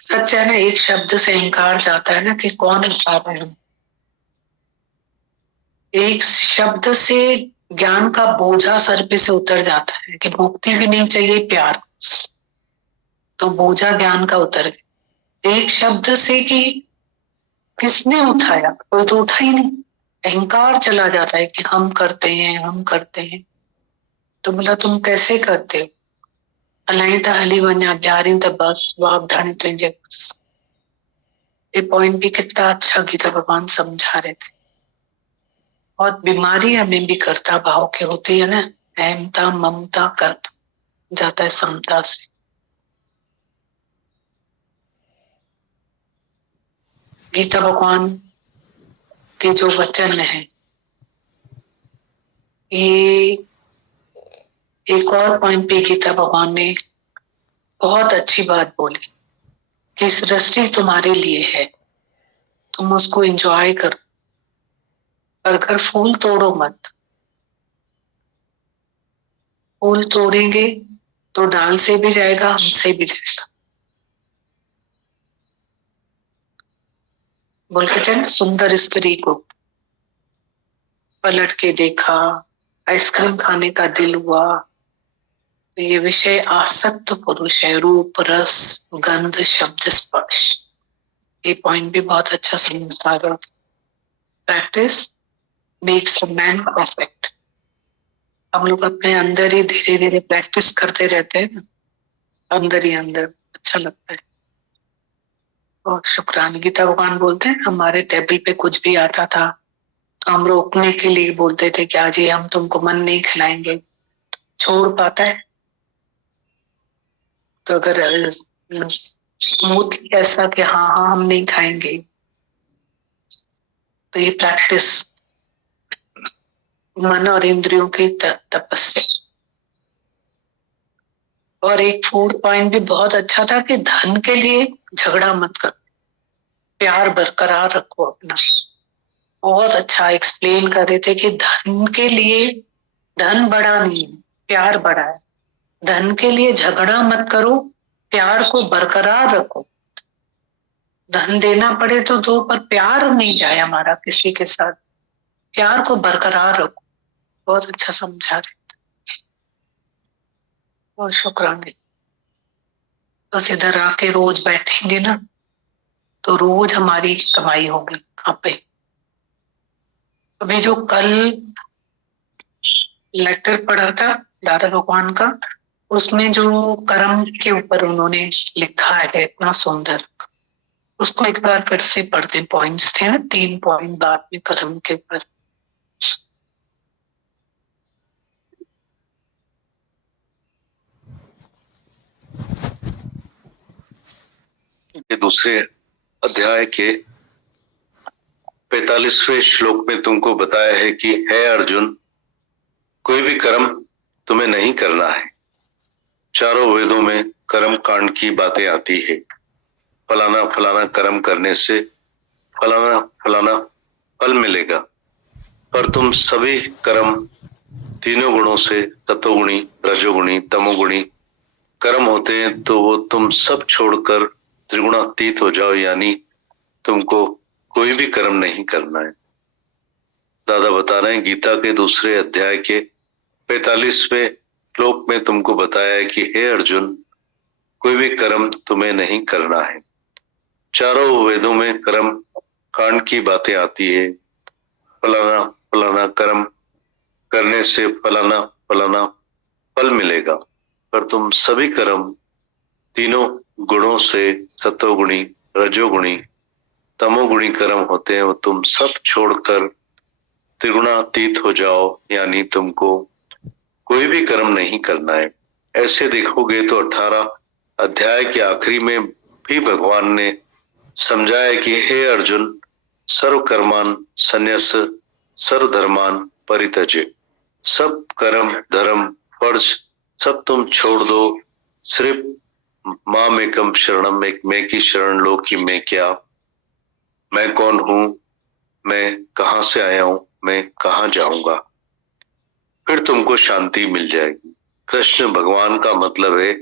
सच है ना, एक शब्द से इनकार जाता है ना कि कौन उठा रहा है। एक शब्द से ज्ञान का बोझा सर पे से उतर जाता है कि मुक्ति भी नहीं चाहिए, प्यार, तो बोझा ज्ञान का उतर गया। एक शब्द से कि किसने उठाया, कोई तो उठा ही नहीं, अहंकार चला जाता है कि हम करते हैं, हम करते हैं। तो बोला तुम कैसे करते हो? अलाई था हली वन्या प्यारी तो बस वाप धानी तुझे बस। ये पॉइंट भी कितना अच्छा गीता भगवान समझा रहे थे। और बीमारी हमें भी करता भाव के होती है ना, अहमता ममता कर जाता है समता से। गीता भगवान के जो वचन है, ये एक और पॉइंट पे गीता भगवान ने बहुत अच्छी बात बोली कि सृष्टि तुम्हारे लिए है, तुम उसको एंजॉय करो, पर अगर फूल तोड़ो मत। फूल तोड़ेंगे तो डाल से भी जाएगा, हमसे भी जाएगा। बोलते थे ना, सुंदर स्त्री को पलट के देखा, आइसक्रीम खाने का दिल हुआ, तो ये विषय आसक्त पुरुष है, रूप रस गंध शब्द स्पर्श। ये पॉइंट भी बहुत अच्छा समझता है। Practice makes a man perfect. हम लोग अपने अंदर ही धीरे धीरे प्रैक्टिस करते रहते हैं, अंदर ही अंदर अच्छा लगता है। और शुक्रान। गीता भगवान बोलते हैं हमारे टेबल पे कुछ भी आता था तो हम रोकने के लिए बोलते थे क्या जी हम तुमको मन नहीं खिलाएंगे। छोड़ पाता है? तो अगर स्मूथली ऐसा कि हाँ हाँ हम नहीं खाएंगे, तो ये प्रैक्टिस मन और इंद्रियों की तपस्या। और एक 4th पॉइंट भी बहुत अच्छा था कि धन के लिए झगड़ा मत करो, प्यार बरकरार रखो अपना। बहुत अच्छा एक्सप्लेन कर रहे थे कि धन के लिए, धन बड़ा नहीं, प्यार बड़ा है। धन के लिए झगड़ा मत करो, प्यार को बरकरार रखो। धन देना पड़े तो दो, पर प्यार नहीं जाए हमारा किसी के साथ, प्यार को बरकरार रखो। बहुत अच्छा समझा रहे, बहुत शुक्राने। बस इधर आके रोज बैठेंगे ना तो रोज हमारी कमाई होगी यहाँ पे। अभी जो कल लेटर पढ़ा था दादा भगवान का, उसमें जो कर्म के ऊपर उन्होंने लिखा है इतना सुंदर, उसको एक बार फिर से पढ़ते। पॉइंट्स थे ना, 3 पॉइंट बाद में कर्म के ऊपर। दूसरे अध्याय के 45वें श्लोक में तुमको बताया है कि हे अर्जुन, कोई भी कर्म तुम्हें नहीं करना है। चारों वेदों में कर्म कांड की बातें आती है। फलाना फलाना कर्म करने से फलाना फलाना फल मिलेगा, पर तुम सभी कर्म तीनों गुणों से, सत्वगुणी, रजोगुणी, तमोगुणी कर्म होते हैं, तो वो तुम सब छोड़कर त्रिगुणातीत हो जाओ, यानी तुमको कोई भी कर्म नहीं करना है। दादा बता रहे हैं गीता के दूसरे अध्याय के 45वें श्लोक में तुमको बताया है कि हे अर्जुन, कोई भी कर्म तुम्हें नहीं करना है। चारों वेदों में कर्म कांड की बातें आती है। फलाना फलाना कर्म करने से फलाना फलाना फल मिलेगा, पर तुम सभी कर्म तीनों गुणों से, सत्वगुणी, रजोगुणी, तमोगुणी कर्म होते हैं, वो तुम सब छोड़कर त्रिगुणातीत हो जाओ, यानी तुमको कोई भी कर्म नहीं करना है। ऐसे देखोगे तो 18 अध्याय के आखिरी में भी भगवान ने समझाया कि हे अर्जुन, सर्व कर्मान संन्यास सर्व धर्मान परित्यज्य। सब कर्म, धर्म, फर्ज सब तुम छोड़ दो, सिर्फ माम एकम शरणम, एक मैं की शरण लो कि मैं क्या, मैं कौन हूं, मैं कहां से आया हूं, मैं कहां जाऊंगा, फिर तुमको शांति मिल जाएगी। कृष्ण भगवान का मतलब है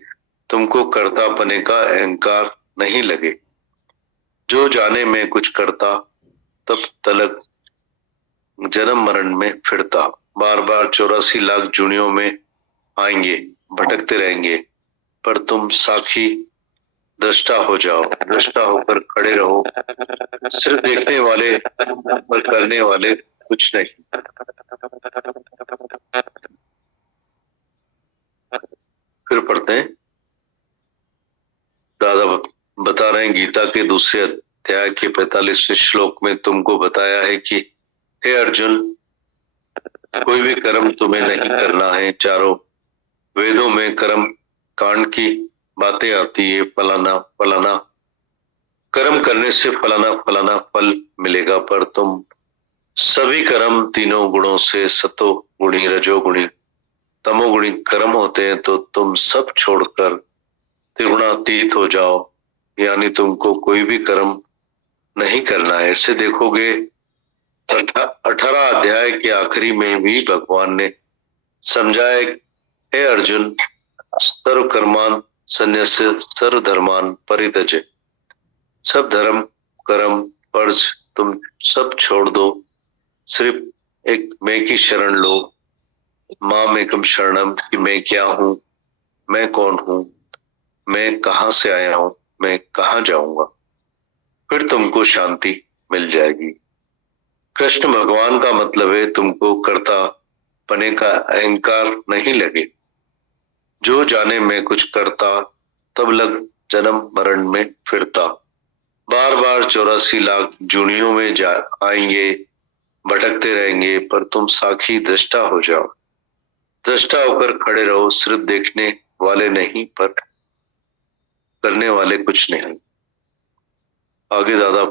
तुमको कर्तापने का अहंकार नहीं लगे। जो जाने में कुछ करता, तब तलक जन्म मरण में फिरता, बार बार 84 लाख जुनियों में आएंगे, भटकते रहेंगे, पर तुम साक्षी दृष्टा हो जाओ, दृष्टा होकर खड़े रहो, सिर्फ देखने वाले पर करने वाले कुछ नहीं। फिर पढ़ते हैं, दादा बता रहे हैं गीता के दूसरे अध्याय के 45वें श्लोक में तुमको बताया है कि हे अर्जुन, कोई भी कर्म तुम्हें नहीं करना है। चारों वेदों में कर्म कांड की बातें आती है। फलाना फलाना कर्म करने से फलाना फलाना फल मिलेगा, पर तुम सभी कर्म तीनों गुणों से, सतो गुणी, रजोगुणी, तमोगुणी कर्म होते हैं, तो तुम सब छोड़कर त्रिगुणातीत हो जाओ, यानी तुमको कोई भी कर्म नहीं करना है। ऐसे देखोगे 18 अध्याय के आखिरी में भी भगवान ने समझाया, हे अर्जुन, सर्व कर्मान संन्यास सर्व धर्मान परित्यज्य। सब धर्म, कर्म, फर्ज तुम सब छोड़ दो, सिर्फ एक मैं की शरण लो, माम एकम शरणम, कि मैं क्या हूं, मैं कौन हूं, मैं कहां से आया हूं, मैं कहां जाऊंगा, फिर तुमको शांति मिल जाएगी। कृष्ण भगवान का मतलब है तुमको कर्ता पने का अहंकार नहीं लगे। जो जाने में कुछ करता, तब लग जन्म मरण में फिरता, बार बार 84 लाख जूनियों में आएंगे, भटकते रहेंगे, पर तुम साक्षी दृष्टा हो जाओ, दृष्टा होकर खड़े रहो, सिर्फ देखने वाले नहीं, पर करने वाले कुछ नहीं। आगे दादा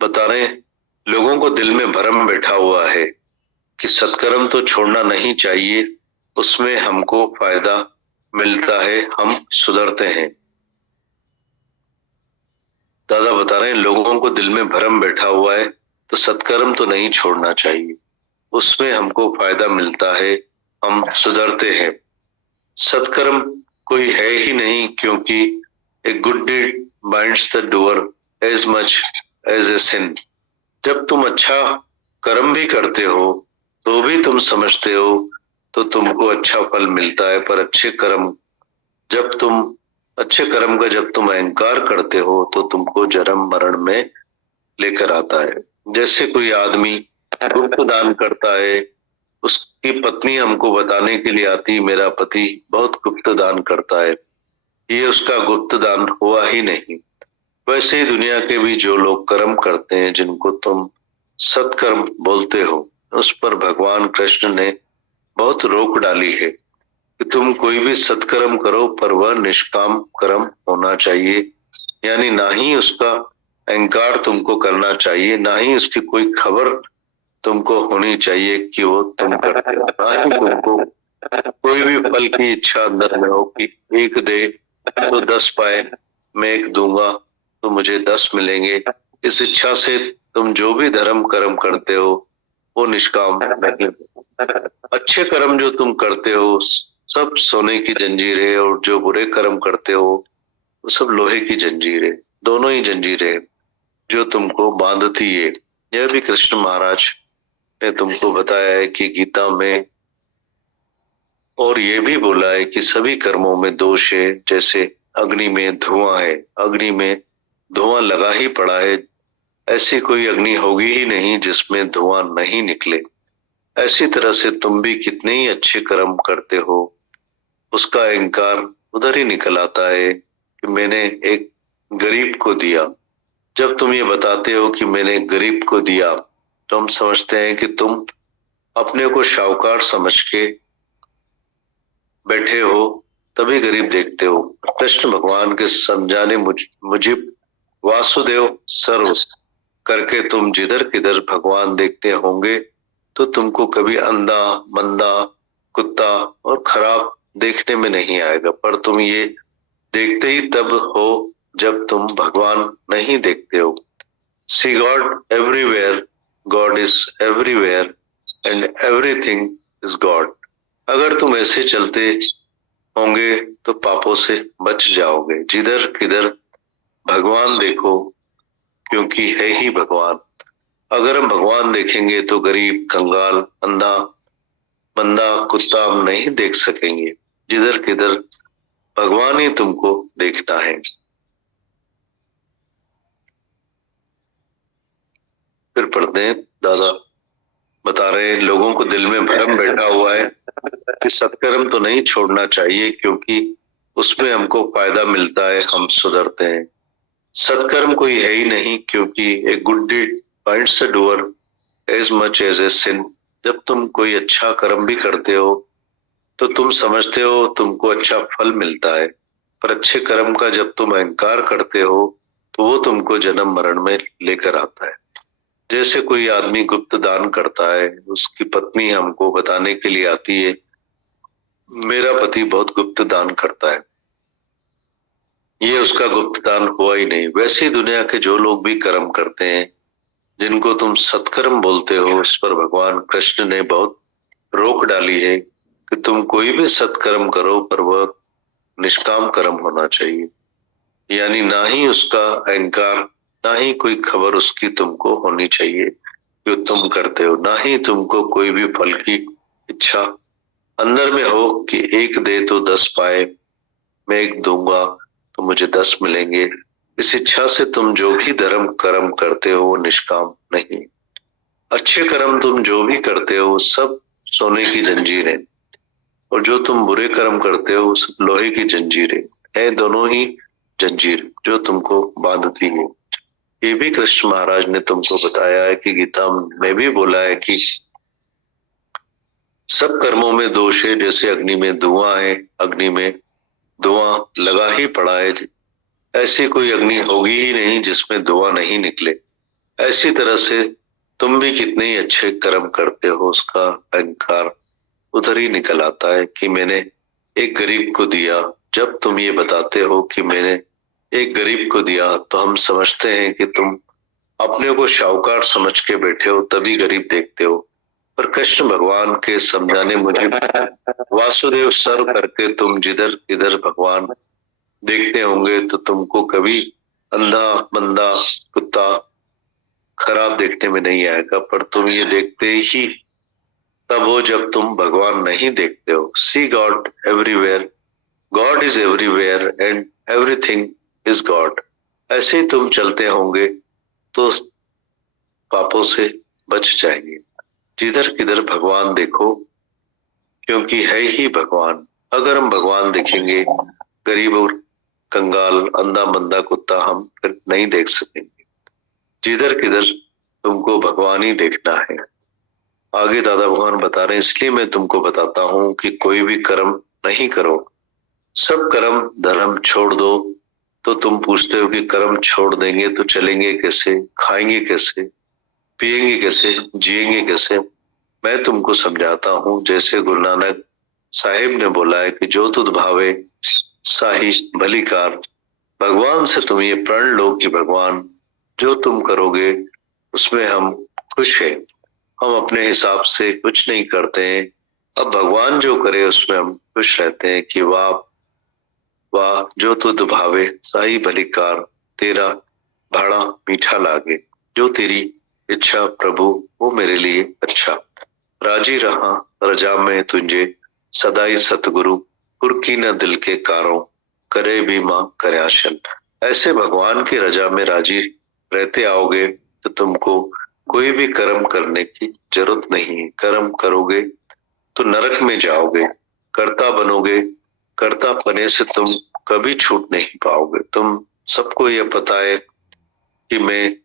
बता रहे हैं, लोगों को दिल में भ्रम बैठा हुआ है कि सत्कर्म तो छोड़ना नहीं चाहिए, उसमें हमको फायदा मिलता है हम सुधरते हैं। दादा बता रहे हैं लोगों को दिल में भ्रम बैठा हुआ है तो सत्कर्म तो नहीं छोड़ना चाहिए, उसमें हमको फायदा मिलता है, हम सुधरते हैं। सत्कर्म कोई है ही नहीं क्योंकि a good deed binds the doer as much as a sin. जब तुम अच्छा कर्म भी करते हो तो भी तुम समझते हो तो तुमको अच्छा फल मिलता है, पर अच्छे कर्म का जब तुम अहंकार करते हो तो तुमको जन्म मरण में लेकर आता है। जैसे कोई आदमी गुप्त दान करता है, उसकी पत्नी हमको बताने के लिए आती, मेरा पति बहुत गुप्त दान करता है, ये उसका गुप्त दान हुआ ही नहीं। वैसे ही दुनिया के भी जो लोग कर्म करते हैं, जिनको तुम सत्कर्म बोलते हो, उस पर भगवान कृष्ण ने बहुत रोक डाली है कि तुम कोई भी सत्कर्म करो पर वह निष्काम कर्म होना चाहिए, यानी ना ही उसका अहंकार तुमको करना चाहिए, ना ही उसकी कोई खबर तुमको होनी चाहिए कि वो तुम करते हो, ना ही तुमको कोई भी फल की इच्छा अंदर में हो कि एक दे तो 10 पाए, मैं एक दूंगा तो मुझे 10 मिलेंगे। इस इच्छा से तुम जो भी धर्म कर्म करते हो वो निष्काम नहीं। अच्छे कर्म जो तुम करते हो सब सोने की जंजीर है, और जो बुरे कर्म करते हो वो सब लोहे की जंजीर है, दोनों ही जंजीरें जो तुमको बांधती है। यह भी कृष्ण महाराज ने तुमको बताया है कि गीता में, और ये भी बोला है कि सभी कर्मों में दोष है। जैसे अग्नि में धुआं है, अग्नि में धुआं लगा ही पड़ा है, ऐसी कोई अग्नि होगी ही नहीं जिसमें धुआं नहीं निकले। ऐसी तरह से तुम भी कितने ही अच्छे कर्म करते हो, उसका अहंकार उधर ही निकल आता है कि मैंने एक गरीब को दिया। जब तुम ये बताते हो कि मैंने गरीब को दिया तो हम समझते हैं कि तुम अपने को शाहूकार समझ के बैठे हो, तभी गरीब देखते हो। कृष्ण भगवान के समझाने मुझे वासुदेव सर्व करके तुम जिधर किधर भगवान देखते होंगे तो तुमको कभी अंधा मंदा कुत्ता और खराब देखने में नहीं आएगा, पर तुम ये देखते ही तब हो जब तुम भगवान नहीं देखते हो। See God everywhere, God is everywhere and everything is God. अगर तुम ऐसे चलते होंगे तो पापों से बच जाओगे। जिधर किधर भगवान देखो क्योंकि है ही भगवान। अगर हम भगवान देखेंगे तो गरीब कंगाल अंधा बंदा कुत्ता हम नहीं देख सकेंगे। जिधर किधर भगवान ही तुमको देखना है। फिर पढ़ते हैं, दादा बता रहे हैं लोगों को दिल में भ्रम बैठा हुआ है कि सत्कर्म तो नहीं छोड़ना चाहिए क्योंकि उसमें हमको फायदा मिलता है, हम सुधरते हैं। सत्कर्म कोई है ही नहीं क्योंकि a good deed binds the doer as much as a sin. जब तुम कोई अच्छा कर्म भी करते हो तो तुम समझते हो तुमको अच्छा फल मिलता है, पर अच्छे कर्म का जब तुम अहंकार करते हो तो वो तुमको जन्म मरण में लेकर आता है। जैसे कोई आदमी गुप्त दान करता है, उसकी पत्नी हमको बताने के लिए आती है, मेरा पति बहुत गुप्त दान करता है, ये उसका गुप्त दान हुआ ही नहीं। वैसे ही दुनिया के जो लोग भी कर्म करते हैं, जिनको तुम सत्कर्म बोलते हो, उस पर भगवान कृष्ण ने बहुत रोक डाली है कि तुम कोई भी सत्कर्म करो पर वह निष्काम कर्म होना चाहिए, यानी ना ही उसका अहंकार, ना ही कोई खबर उसकी तुमको होनी चाहिए जो तुम करते हो, ना ही तुमको कोई भी फल की इच्छा अंदर में हो कि एक दे तो 10 पाए, मैं एक दूंगा तो मुझे 10 मिलेंगे। इस इच्छा से तुम जो भी धर्म कर्म करते हो वो निष्काम नहीं। अच्छे कर्म तुम जो भी करते हो सब सोने की जंजीरें, और जो तुम बुरे कर्म करते हो सब लोहे की जंजीरें है, दोनों ही जंजीर जो तुमको बांधती है। ये भी कृष्ण महाराज ने तुमको बताया है कि गीता में भी बोला है कि सब कर्मों में दोष है। जैसे अग्नि में धुआं है, अग्नि में धुआं लगा ही पड़ा है, ऐसी कोई अग्नि होगी ही नहीं जिसमें धुआं नहीं निकले। ऐसी तरह से तुम भी कितने ही अच्छे कर्म करते हो, उसका अहंकार उधर ही निकल आता है कि मैंने एक गरीब को दिया। जब तुम ये बताते हो कि मैंने एक गरीब को दिया, तो हम समझते हैं कि तुम अपने को शाहूकार समझ के बैठे हो, तभी गरीब देखते हो। पर कृष्ण भगवान के समझाने मुझे वासुदेव सर्व करके तुम जिधर इधर भगवान देखते होंगे, तो तुमको कभी अंधा मंदा कुत्ता खराब देखने में नहीं आएगा। पर तुम ये देखते ही तब हो जब तुम भगवान नहीं देखते हो। See God everywhere, God is everywhere and everything is God. ऐसे ही तुम चलते होंगे तो पापों से बच जाएंगे। जिधर किधर भगवान देखो, क्योंकि है ही भगवान। अगर हम भगवान देखेंगे, गरीब और कंगाल अंधा मंदा कुत्ता हम फिर नहीं देख सकेंगे। जिधर किधर तुमको भगवान ही देखना है। आगे दादा भगवान बता रहे हैं, इसलिए मैं तुमको बताता हूं कि कोई भी कर्म नहीं करो, सब कर्म धर्म छोड़ दो। तो तुम पूछते हो कि कर्म छोड़ देंगे तो चलेंगे कैसे, खाएंगे कैसे, पिएंगे कैसे, जिएंगे कैसे। मैं तुमको समझाता हूं, जैसे गुरु नानक साहिब ने बोला है कि जो तुध भावे साही भली कार। भगवान से तुम ये प्रण लो कि भगवान जो तुम करोगे उसमें हम खुश हैं। हम अपने हिसाब से कुछ नहीं करते हैं। अब भगवान जो करे उसमें हम खुश रहते हैं कि वाह वाह, जो तुध भावे साही भली कार, तेरा भाड़ा मीठा लागे। जो तेरी इच्छा प्रभु वो मेरे लिए अच्छा। राजी रहा रजा में तुझे सदाई सतगुरु, कुर्की न दिल के कारों, करे भी मां करे आशन। ऐसे भगवान की रजा में राजी रहते आओगे तो तुमको कोई भी कर्म करने की जरूरत नहीं। कर्म करोगे तो नरक में जाओगे। कर्ता बनोगे, कर्ता बने से तुम कभी छूट नहीं पाओगे। तुम सबको यह पता है कि मैं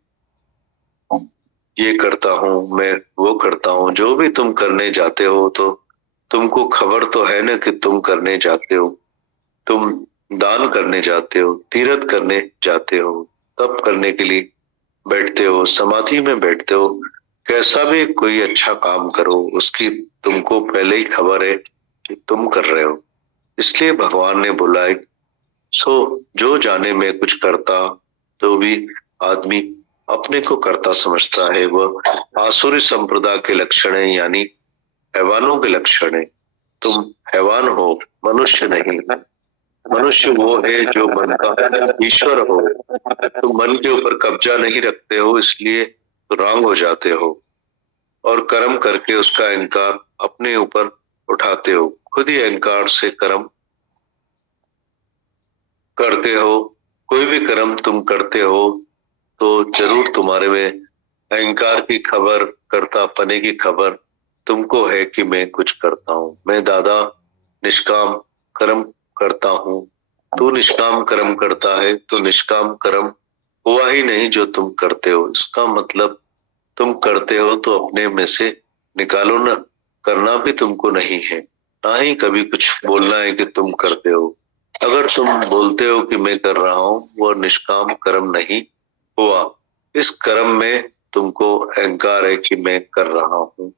ये करता हूँ, मैं वो करता हूँ। जो भी तुम करने जाते हो तो तुमको खबर तो है ना कि तुम करने जाते हो। तुम दान करने जाते हो, तीर्थ करने जाते हो, तप करने के लिए बैठते हो, समाधि में बैठते हो। कैसा भी कोई अच्छा काम करो, उसकी तुमको पहले ही खबर है कि तुम कर रहे हो। इसलिए भगवान ने बोला है, सो जो जाने में कुछ करता तो भी आदमी अपने को करता समझता है, वह आसुरी संप्रदाय के लक्षण है, यानी हैवानों के लक्षण है। तुम हैवान हो, मनुष्य नहीं। मनुष्य वो है जो मन का ईश्वर हो। तुम मन के ऊपर कब्जा नहीं रखते हो, इसलिए तो रांग हो जाते हो और कर्म करके उसका अहंकार अपने ऊपर उठाते हो। खुद ही अहंकार से कर्म करते हो। कोई भी कर्म तुम करते हो तो जरूर तुम्हारे में अहंकार की खबर, कर्ता पने की खबर तुमको है कि मैं कुछ करता हूँ। मैं दादा निष्काम कर्म करता हूँ। तू निष्काम कर्म करता है तो निष्काम कर्म हुआ ही नहीं जो तुम करते हो। इसका मतलब तुम करते हो तो अपने में से निकालो ना। करना भी तुमको नहीं है, ना ही कभी कुछ बोलना है कि तुम करते हो। अगर तुम बोलते हो कि मैं कर रहा हूँ, वह निष्काम कर्म नहीं हुआ। इस कर्म में तुमको अहंकार है कि मैं कर रहा हूँ।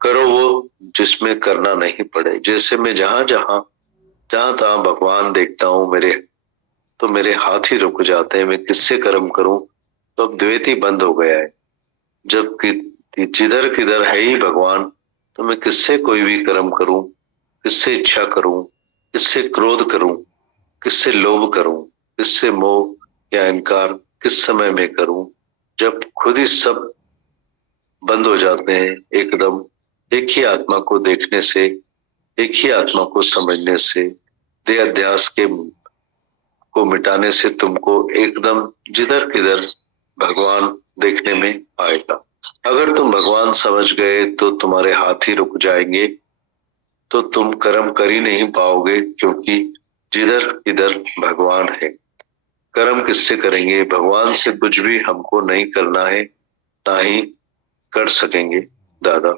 करो वो जिसमें करना नहीं पड़े। जैसे मैं जहां तहां भगवान देखता हूँ, मेरे हाथ ही रुक जाते हैं। मैं किससे कर्म करूं? तो अब द्वैत ही बंद हो गया है। जबकि जिधर किधर है ही भगवान, तो मैं किससे कोई भी कर्म करूं, किससे इच्छा करूं, किससे क्रोध करूं, किससे लोभ करूं, किससे मोह या अहंकार किस समय में करूं? जब खुद ही सब बंद हो जाते हैं एकदम। एक ही आत्मा को देखने से, एक ही आत्मा को समझने से, देह अध्यास के को मिटाने से तुमको एकदम जिधर किधर भगवान देखने में आएगा। अगर तुम भगवान समझ गए तो तुम्हारे हाथ ही रुक जाएंगे, तो तुम कर्म कर ही नहीं पाओगे, क्योंकि जिधर किधर भगवान है। कर्म किससे करेंगे? भगवान से कुछ भी हमको नहीं करना है, ना ही कर सकेंगे। दादा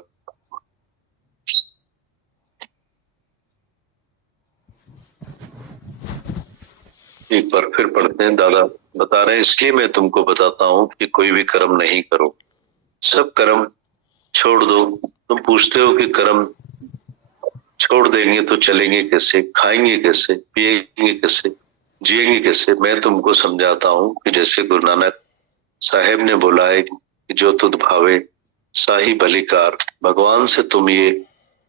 एक बार फिर पढ़ते हैं। दादा बता रहे हैं, इसलिए मैं तुमको बताता हूँ कि कोई भी कर्म नहीं करो, सब कर्म छोड़ दो। तुम पूछते हो कि कर्म छोड़ देंगे तो चलेंगे कैसे, खाएंगे कैसे, पिएंगे कैसे, जिएंगे कैसे। मैं तुमको समझाता हूँ कि जैसे गुरु नानक साहेब ने बोला है कि जो तुध भावे साही बलिकार। भगवान से तुम ये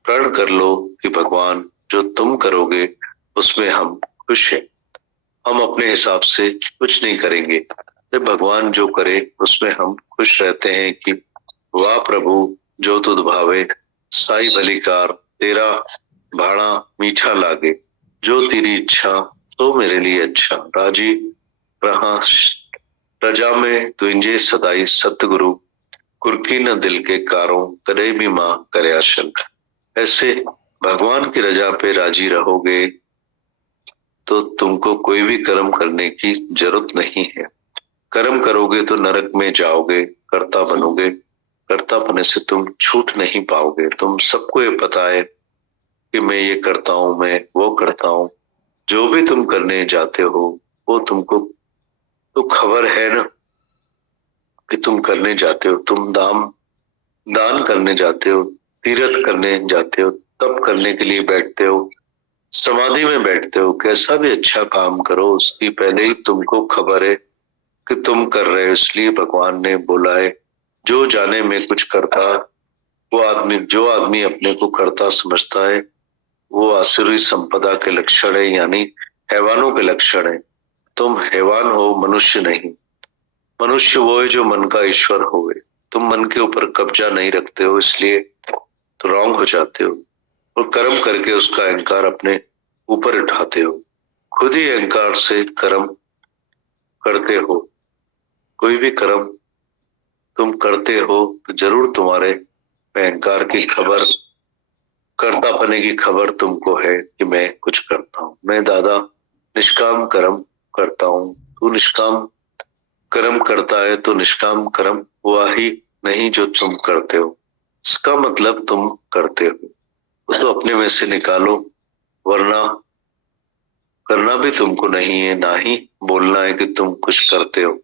प्रण कर लो कि भगवान जो तुम करोगे उसमें हम खुश हैं, हम अपने हिसाब से कुछ नहीं करेंगे। जब भगवान जो करे उसमें हम खुश रहते हैं कि वाह प्रभु जो तुध भावे साई भलीकार, तेरा भाड़ा मीठा लागे, जो तेरी इच्छा तो मेरे लिए अच्छा। राजी रहा प्रजा में तुझे सदाई सतगुरु, कुर्की न दिल के कारों करे भी मां करे आशन। ऐसे भगवान की रजा पे राजी रहोगे तो तुमको कोई भी कर्म करने की जरूरत नहीं है। कर्म करोगे तो नरक में जाओगे, कर्ता बनोगे, कर्ता बनने से तुम छूट नहीं पाओगे। तुम सबको ये पता है कि मैं ये करता हूँ, मैं वो करता हूँ। जो भी तुम करने जाते हो वो तुमको तो खबर है ना कि तुम करने जाते हो। तुम दान करने जाते हो, तीर्थ करने जाते हो, तप करने के लिए बैठते हो, समाधि में बैठते हो, कैसा भी अच्छा काम करो उसकी पहले ही तुमको खबर है कि तुम कर रहे हो। इसलिए भगवान ने बोला है जो जाने में कुछ करता वो आदमी, जो आदमी अपने को करता समझता है वो आसुरी संपदा के लक्षण है, यानी हैवानों के लक्षण है। तुम हैवान हो, मनुष्य नहीं। मनुष्य वो है जो मन का ईश्वर होवे। तुम मन के ऊपर कब्जा नहीं रखते हो, इसलिए तो रॉन्ग हो जाते हो और कर्म करके उसका अहंकार अपने ऊपर उठाते हो। खुद ही अहंकार से कर्म करते हो। कोई भी कर्म तुम करते हो तो जरूर तुम्हारे अहंकार की खबर, कर्तापने की खबर तुमको है कि मैं कुछ करता हूँ। मैं दादा निष्काम कर्म करता हूँ। तू निष्काम कर्म करता है तो निष्काम कर्म हुआ ही नहीं जो तुम करते हो। इसका मतलब तुम करते हो तो अपने में से निकालो, वरना करना भी तुमको नहीं है, ना ही बोलना है कि तुम कुछ करते हो।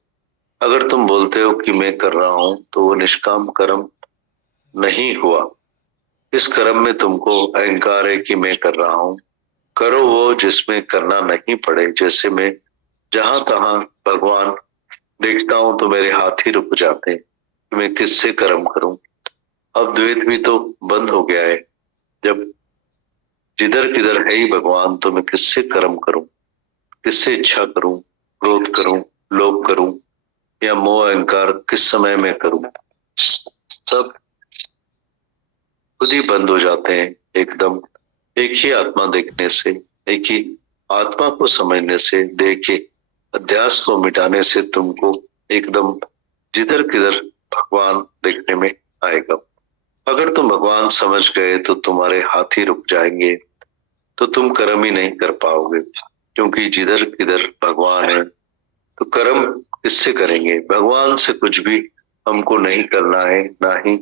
अगर तुम बोलते हो कि मैं कर रहा हूं तो वो निष्काम कर्म नहीं हुआ। इस कर्म में तुमको अहंकार है कि मैं कर रहा हूं। करो वो जिसमें करना नहीं पड़े। जैसे मैं जहां तहां भगवान देखता हूं तो मेरे हाथ ही रुक जाते हैं कि मैं किससे कर्म करूं। अब द्वैत भी तो बंद हो गया है। जब जिधर किधर है ही भगवान तो मैं किससे कर्म करूं, किससे इच्छा करूं, क्रोध करूं, लोभ करूं या मोह अहंकार किस समय में करूं। सब खुद ही बंद हो जाते हैं एकदम। एक ही आत्मा देखने से, एक ही आत्मा को समझने से, देख के अध्यास को मिटाने से तुमको एकदम जिधर किधर भगवान देखने में आएगा। अगर तुम भगवान समझ गए तो तुम्हारे हाथ ही रुक जाएंगे, तो तुम कर्म ही नहीं कर पाओगे। क्योंकि जिधर किधर भगवान है तो कर्म किससे करेंगे। भगवान से कुछ भी हमको नहीं करना है, ना ही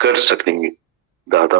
कर सकेंगे दादा।